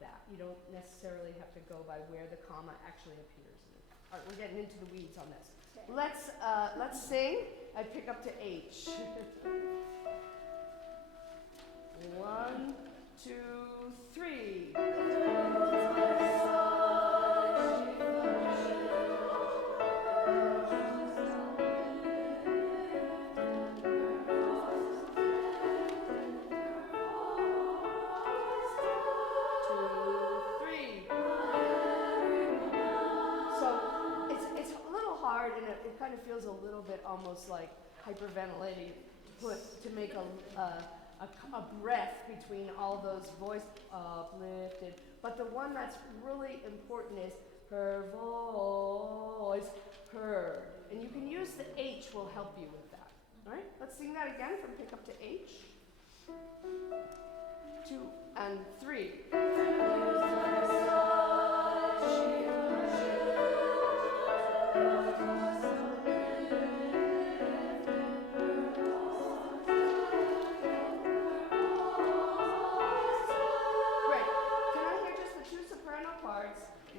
that. You don't necessarily have to go by where the comma actually appears. All right, we're getting into the weeds on this. Let's sing. I pick up to H. 1, 2, 3. And it kind of feels a little bit almost like hyperventilating to make a breath between all those voices uplifted. But the one that's really important is her voice heard. And you can use the H will help you with that. All right, let's sing that again from pick up to H. 2 and 3.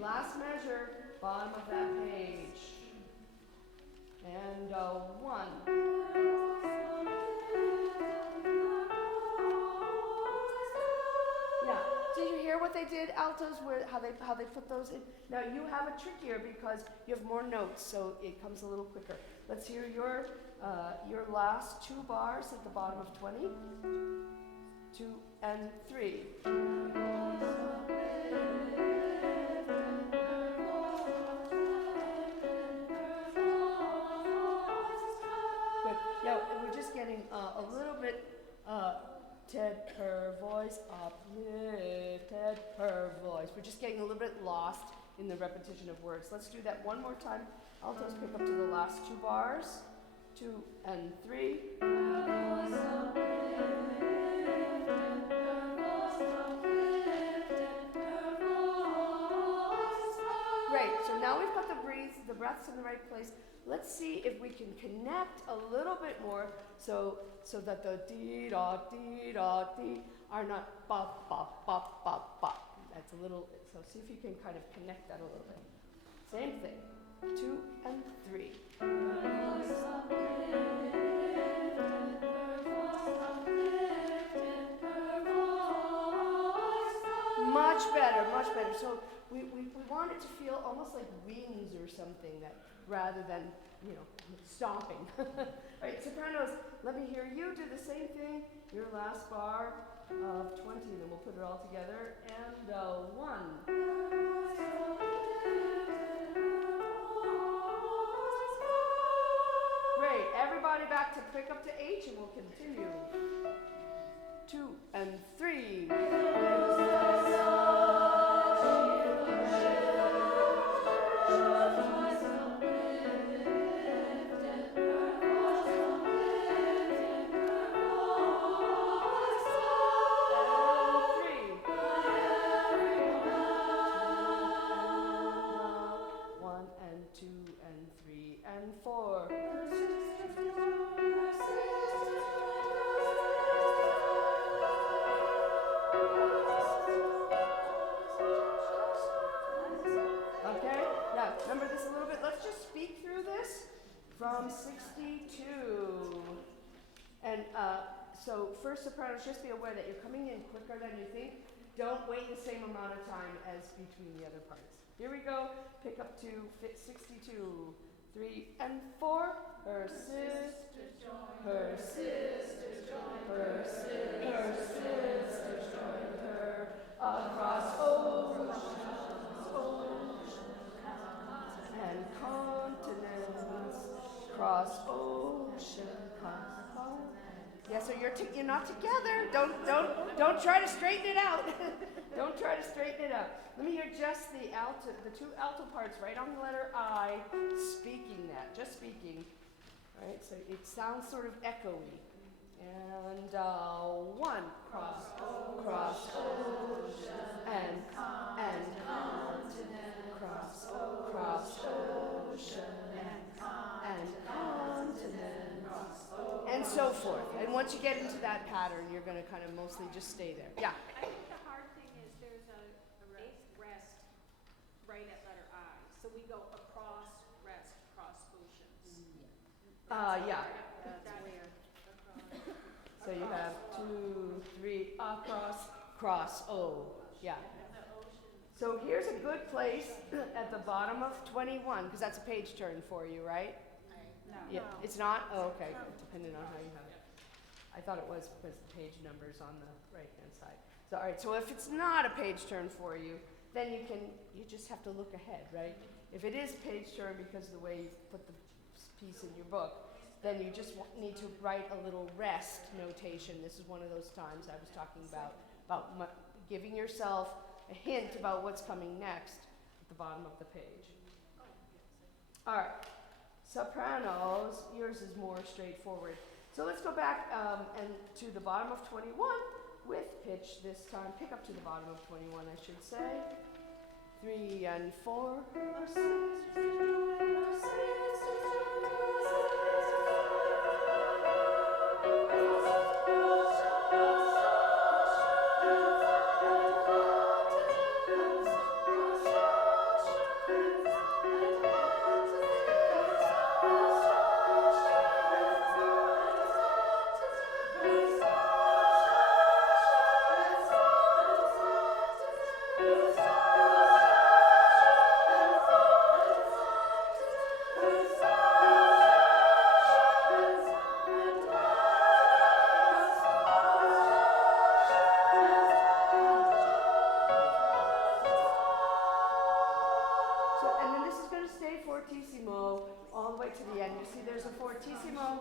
Last measure, bottom of that page. And 1. Yeah. Did you hear what they did, altos? How they put those in? Now you have it trickier because you have more notes, so it comes a little quicker. Let's hear your last 2 bars at the bottom of 20. 2 and 3. Yeah, we're just getting a little bit ted her voice, uplifted her voice. We're just getting a little bit lost in the repetition of words. Let's do that one more time. Altos pick up to the last 2 bars. 2 and 3. Great, so now we've got the breaths in the right place. Let's see if we can connect a little bit more so that the dee da dee da dee are not bop bop bop bop bop. That's a little, so see if you can kind of connect that a little bit. Same thing. 2 and 3. Much better, much better. So we want it to feel almost like wings or something, that rather than, stomping. All right, sopranos, let me hear you do the same thing. Your last bar of 20, and then we'll put it all together. And 1. Great, everybody back to pick up to H, and we'll continue. 2 and 3. Remember this a little bit. Let's just speak through this from 62. And So first sopranos, just be aware that you're coming in quicker than you think. Don't wait the same amount of time as between the other parts. Here we go. Pick up to 62, 3 and 4. Her sisters join. Her sisters join. Her sisters join her across oceans and continents. Cross ocean continents. Yeah, so you're not together. Don't try to straighten it out. Don't try to straighten it out. Let me hear just the two alto parts right on the letter I, speaking that, just speaking. All right, so it sounds sort of echoey. And 1, cross ocean and continent, cross ocean and continent, and so forth. And once you get into that pattern, you're going to kind of mostly just stay there. Yeah. I think the hard thing is there's a rest right at letter I. So we go across, rest, cross oceans. Yeah. That's weird. So you have 2, 3, across, cross, O. Yeah. So here's a good place at the bottom of 21, because that's a page turn for you, right? No. Yeah. It's not? Oh, okay. Depending on how you have it. I thought it was because the page number's on the right-hand side. So, all right. So if it's not a page turn for you, then you just have to look ahead, right? If it is a page turn because of the way you put the piece in your book, then you just need to write a little rest notation. This is one of those times I was talking about giving yourself a hint about what's coming next at the bottom of the page. All right, sopranos, yours is more straightforward. So let's go back and to the bottom of 21 with pitch this time. Pick up to the bottom of 21, I should say. 3 and 4. Fortissimo all the way to the end. You see there's a fortissimo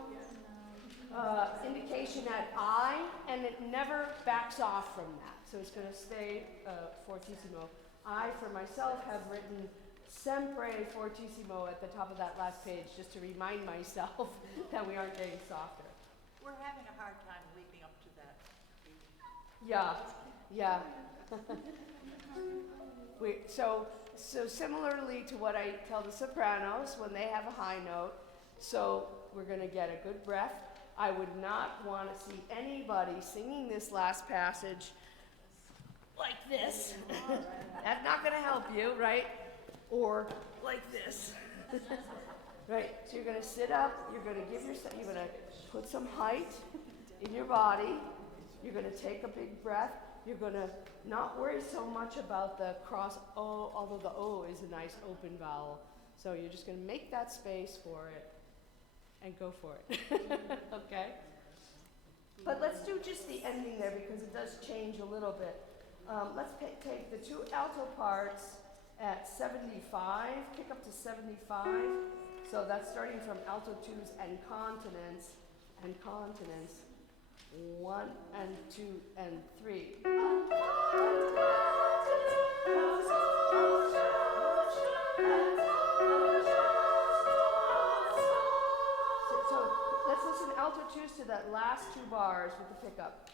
indication at I, and it never backs off from that. So it's going to stay fortissimo. I, for myself, have written sempre fortissimo at the top of that last page just to remind myself that we aren't getting softer. We're having a hard time leading up to that. Yeah. So similarly to what I tell the sopranos when they have a high note, so we're going to get a good breath. I would not want to see anybody singing this last passage like this. That's not going to help you, right? Or like this. Right? So you're going to sit up, you're going to put some height in your body. You're going to take a big breath. You're going to not worry so much about the cross O, although the O is a nice open vowel. So you're just going to make that space for it and go for it. Okay? But let's do just the ending there because it does change a little bit. Let's take the two alto parts at 75, kick up to 75. So that's starting from alto 2s and continents. 1 and 2 and 3. So let's listen alto 2s to that last 2 bars with the pickup.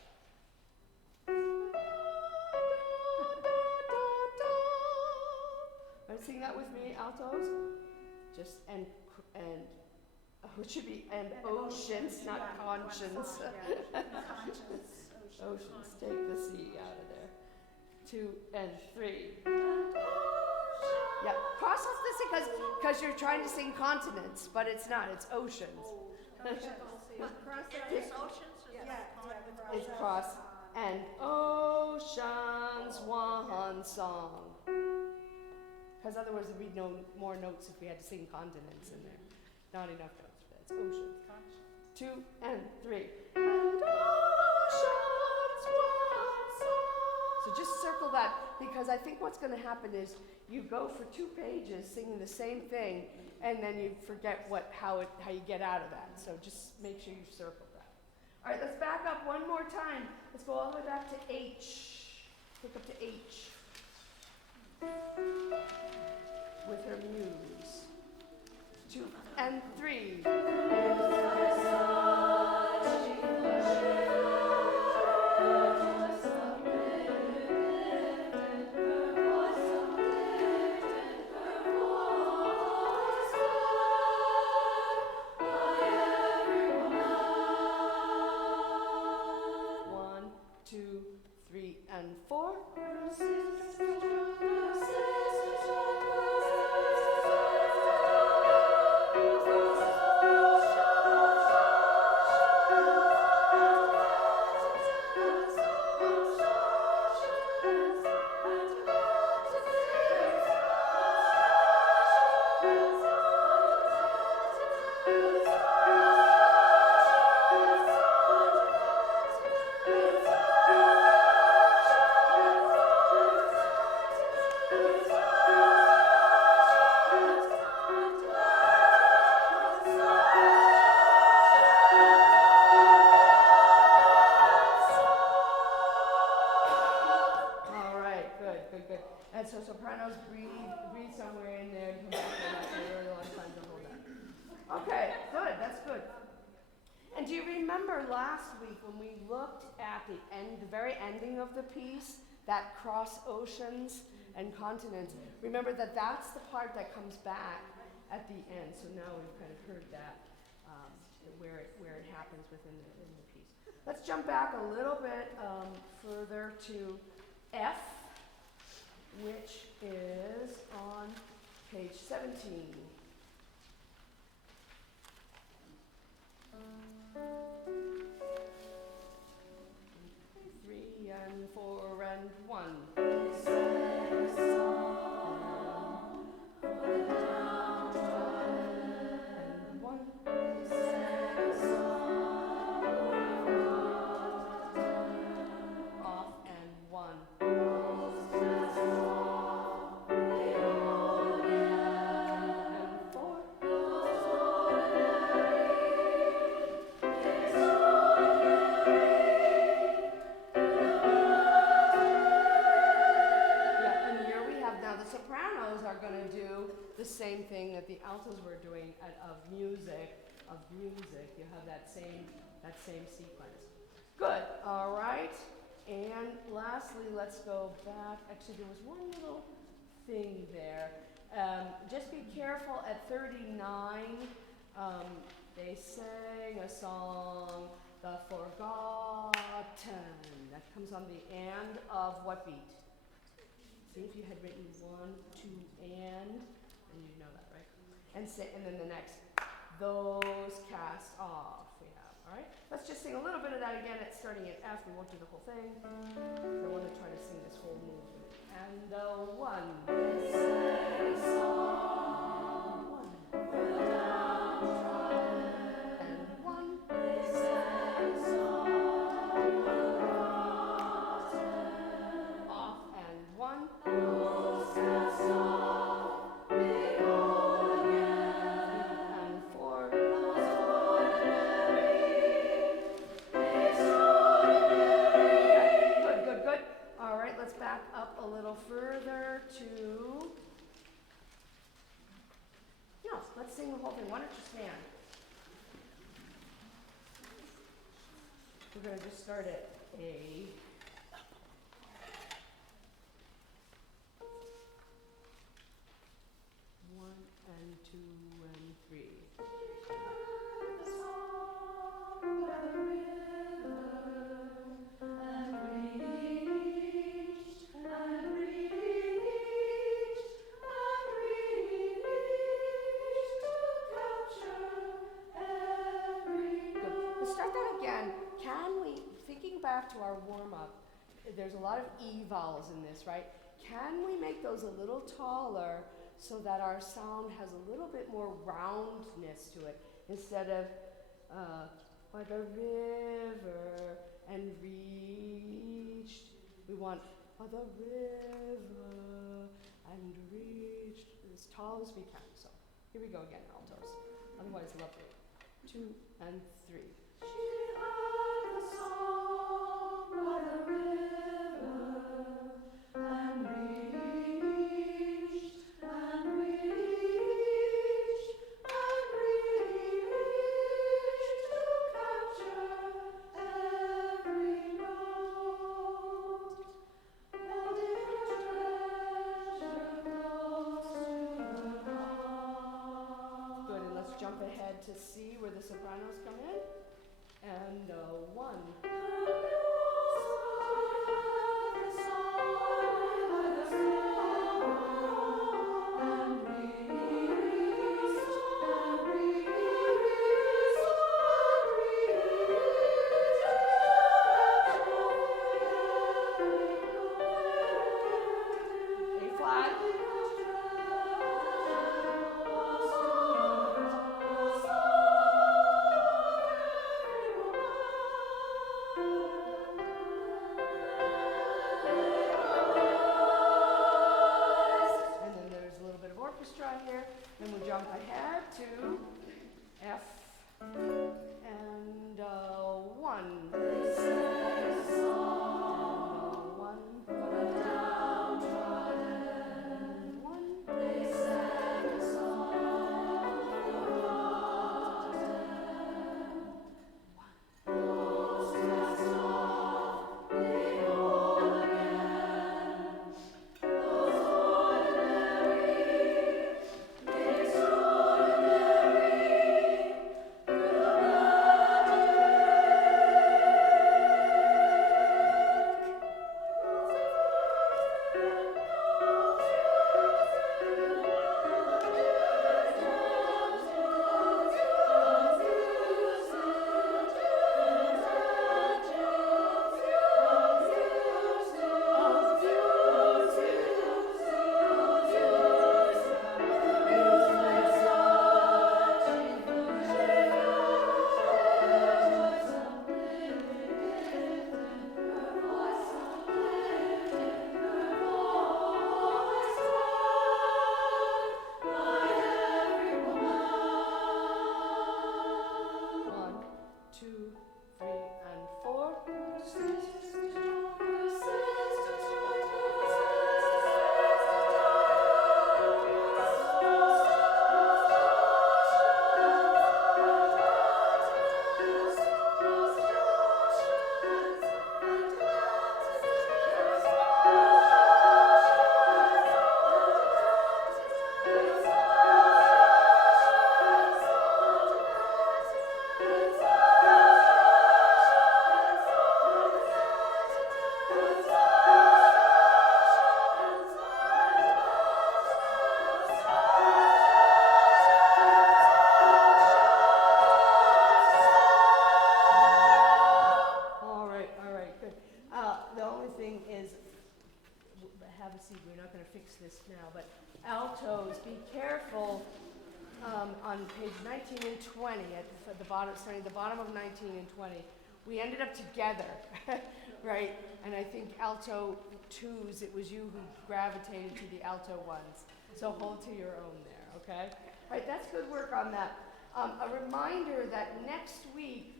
Right, sing that with me, altos. Just and it should be and oceans, not conscience. Oceans, take the C out of there. 2 and 3. Yeah, cross off the C because you're trying to sing continents, but it's not. It's oceans. Is oceans is cross, and oceans one song. Because otherwise there'd be no more notes if we had to sing continents in there. Not enough notes, but it's oceans. 2 and 3. And oceans one song. So just circle that, because I think what's going to happen is you go for 2 pages singing the same thing, and then you forget how you get out of that. So just make sure you circle that. All right, let's back up one more time. Let's go all the way back to H. Pick up to H. With her muse. 2 and 3. And so sopranos breathe somewhere in there and come back to that for a really long time to hold that. Okay, good, that's good. And do you remember last week when we looked at the very ending of the piece, that cross oceans and continents? Remember that's the part that comes back at the end. So now we've kind of heard that where it happens within the piece. Let's jump back a little bit further to F, which is on page 17. Three and 4 and 1. The same thing that the altos were doing of music. You have that same sequence. Good. All right. And lastly, let's go back. Actually, there was one little thing there. Just be careful at 39. They sang a song, The Forgotten. That comes on the and of what beat? See if you had written 1, 2, and you know that, right? And then the next, those cast off we have, all right? Let's just sing a little bit of that again. It's starting at F. We won't do the whole thing. I want to try to sing this whole movement. And the 1. They sang a song. 1. For the downtrodden. And 1. They sang a song. For the forgotten. Off and 1. Those cast off. Behold again. And 4. Those ordinary. Extraordinary. Good. All right, let's back up a little further to. Let's sing the whole thing. Why don't you stand? We're going to just start at A. One and 2 and 3. can we, thinking back to our warm-up, there's a lot of E vowels in this, right? Can we make those a little taller so that our sound has a little bit more roundness to it instead of by the river and reached. We want by the river and reached as tall as we can. So here we go again, altos. Otherwise, lovely. 2 and 3. She heard the song by the river and reached and reached and reached to capture every note, holding her treasure close to her heart. Good, and let's jump ahead to C where the sopranos come in. And 1. A flat. And then there's a little bit of orchestra here. Then we jump ahead to F and 1. They sang a song. And 1. Downtrodden. 1. They sang a song. Those cast off, behold again. Those ordinary, extraordinary, through the altos, be careful on page 19 and 20, at the bottom, starting at the bottom of 19 and 20. We ended up together, right? And I think alto twos, it was you who gravitated to the alto ones. So hold to your own there, okay? All right, that's good work on that. A reminder that next week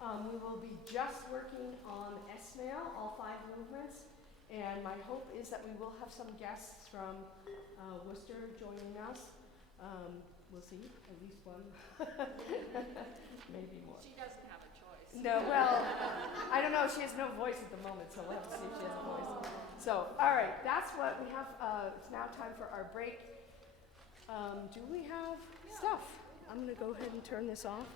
we will be just working on S-mail, all 5 movements. And my hope is that we will have some guests from Worcester joining us. We'll see, at least one, maybe more. She doesn't have a choice. No, well, I don't know. She has no voice at the moment, so we'll have to see if she has a voice. So, all right, that's what we have. It's now time for our break. Do we have stuff? I'm going to go ahead and turn this off.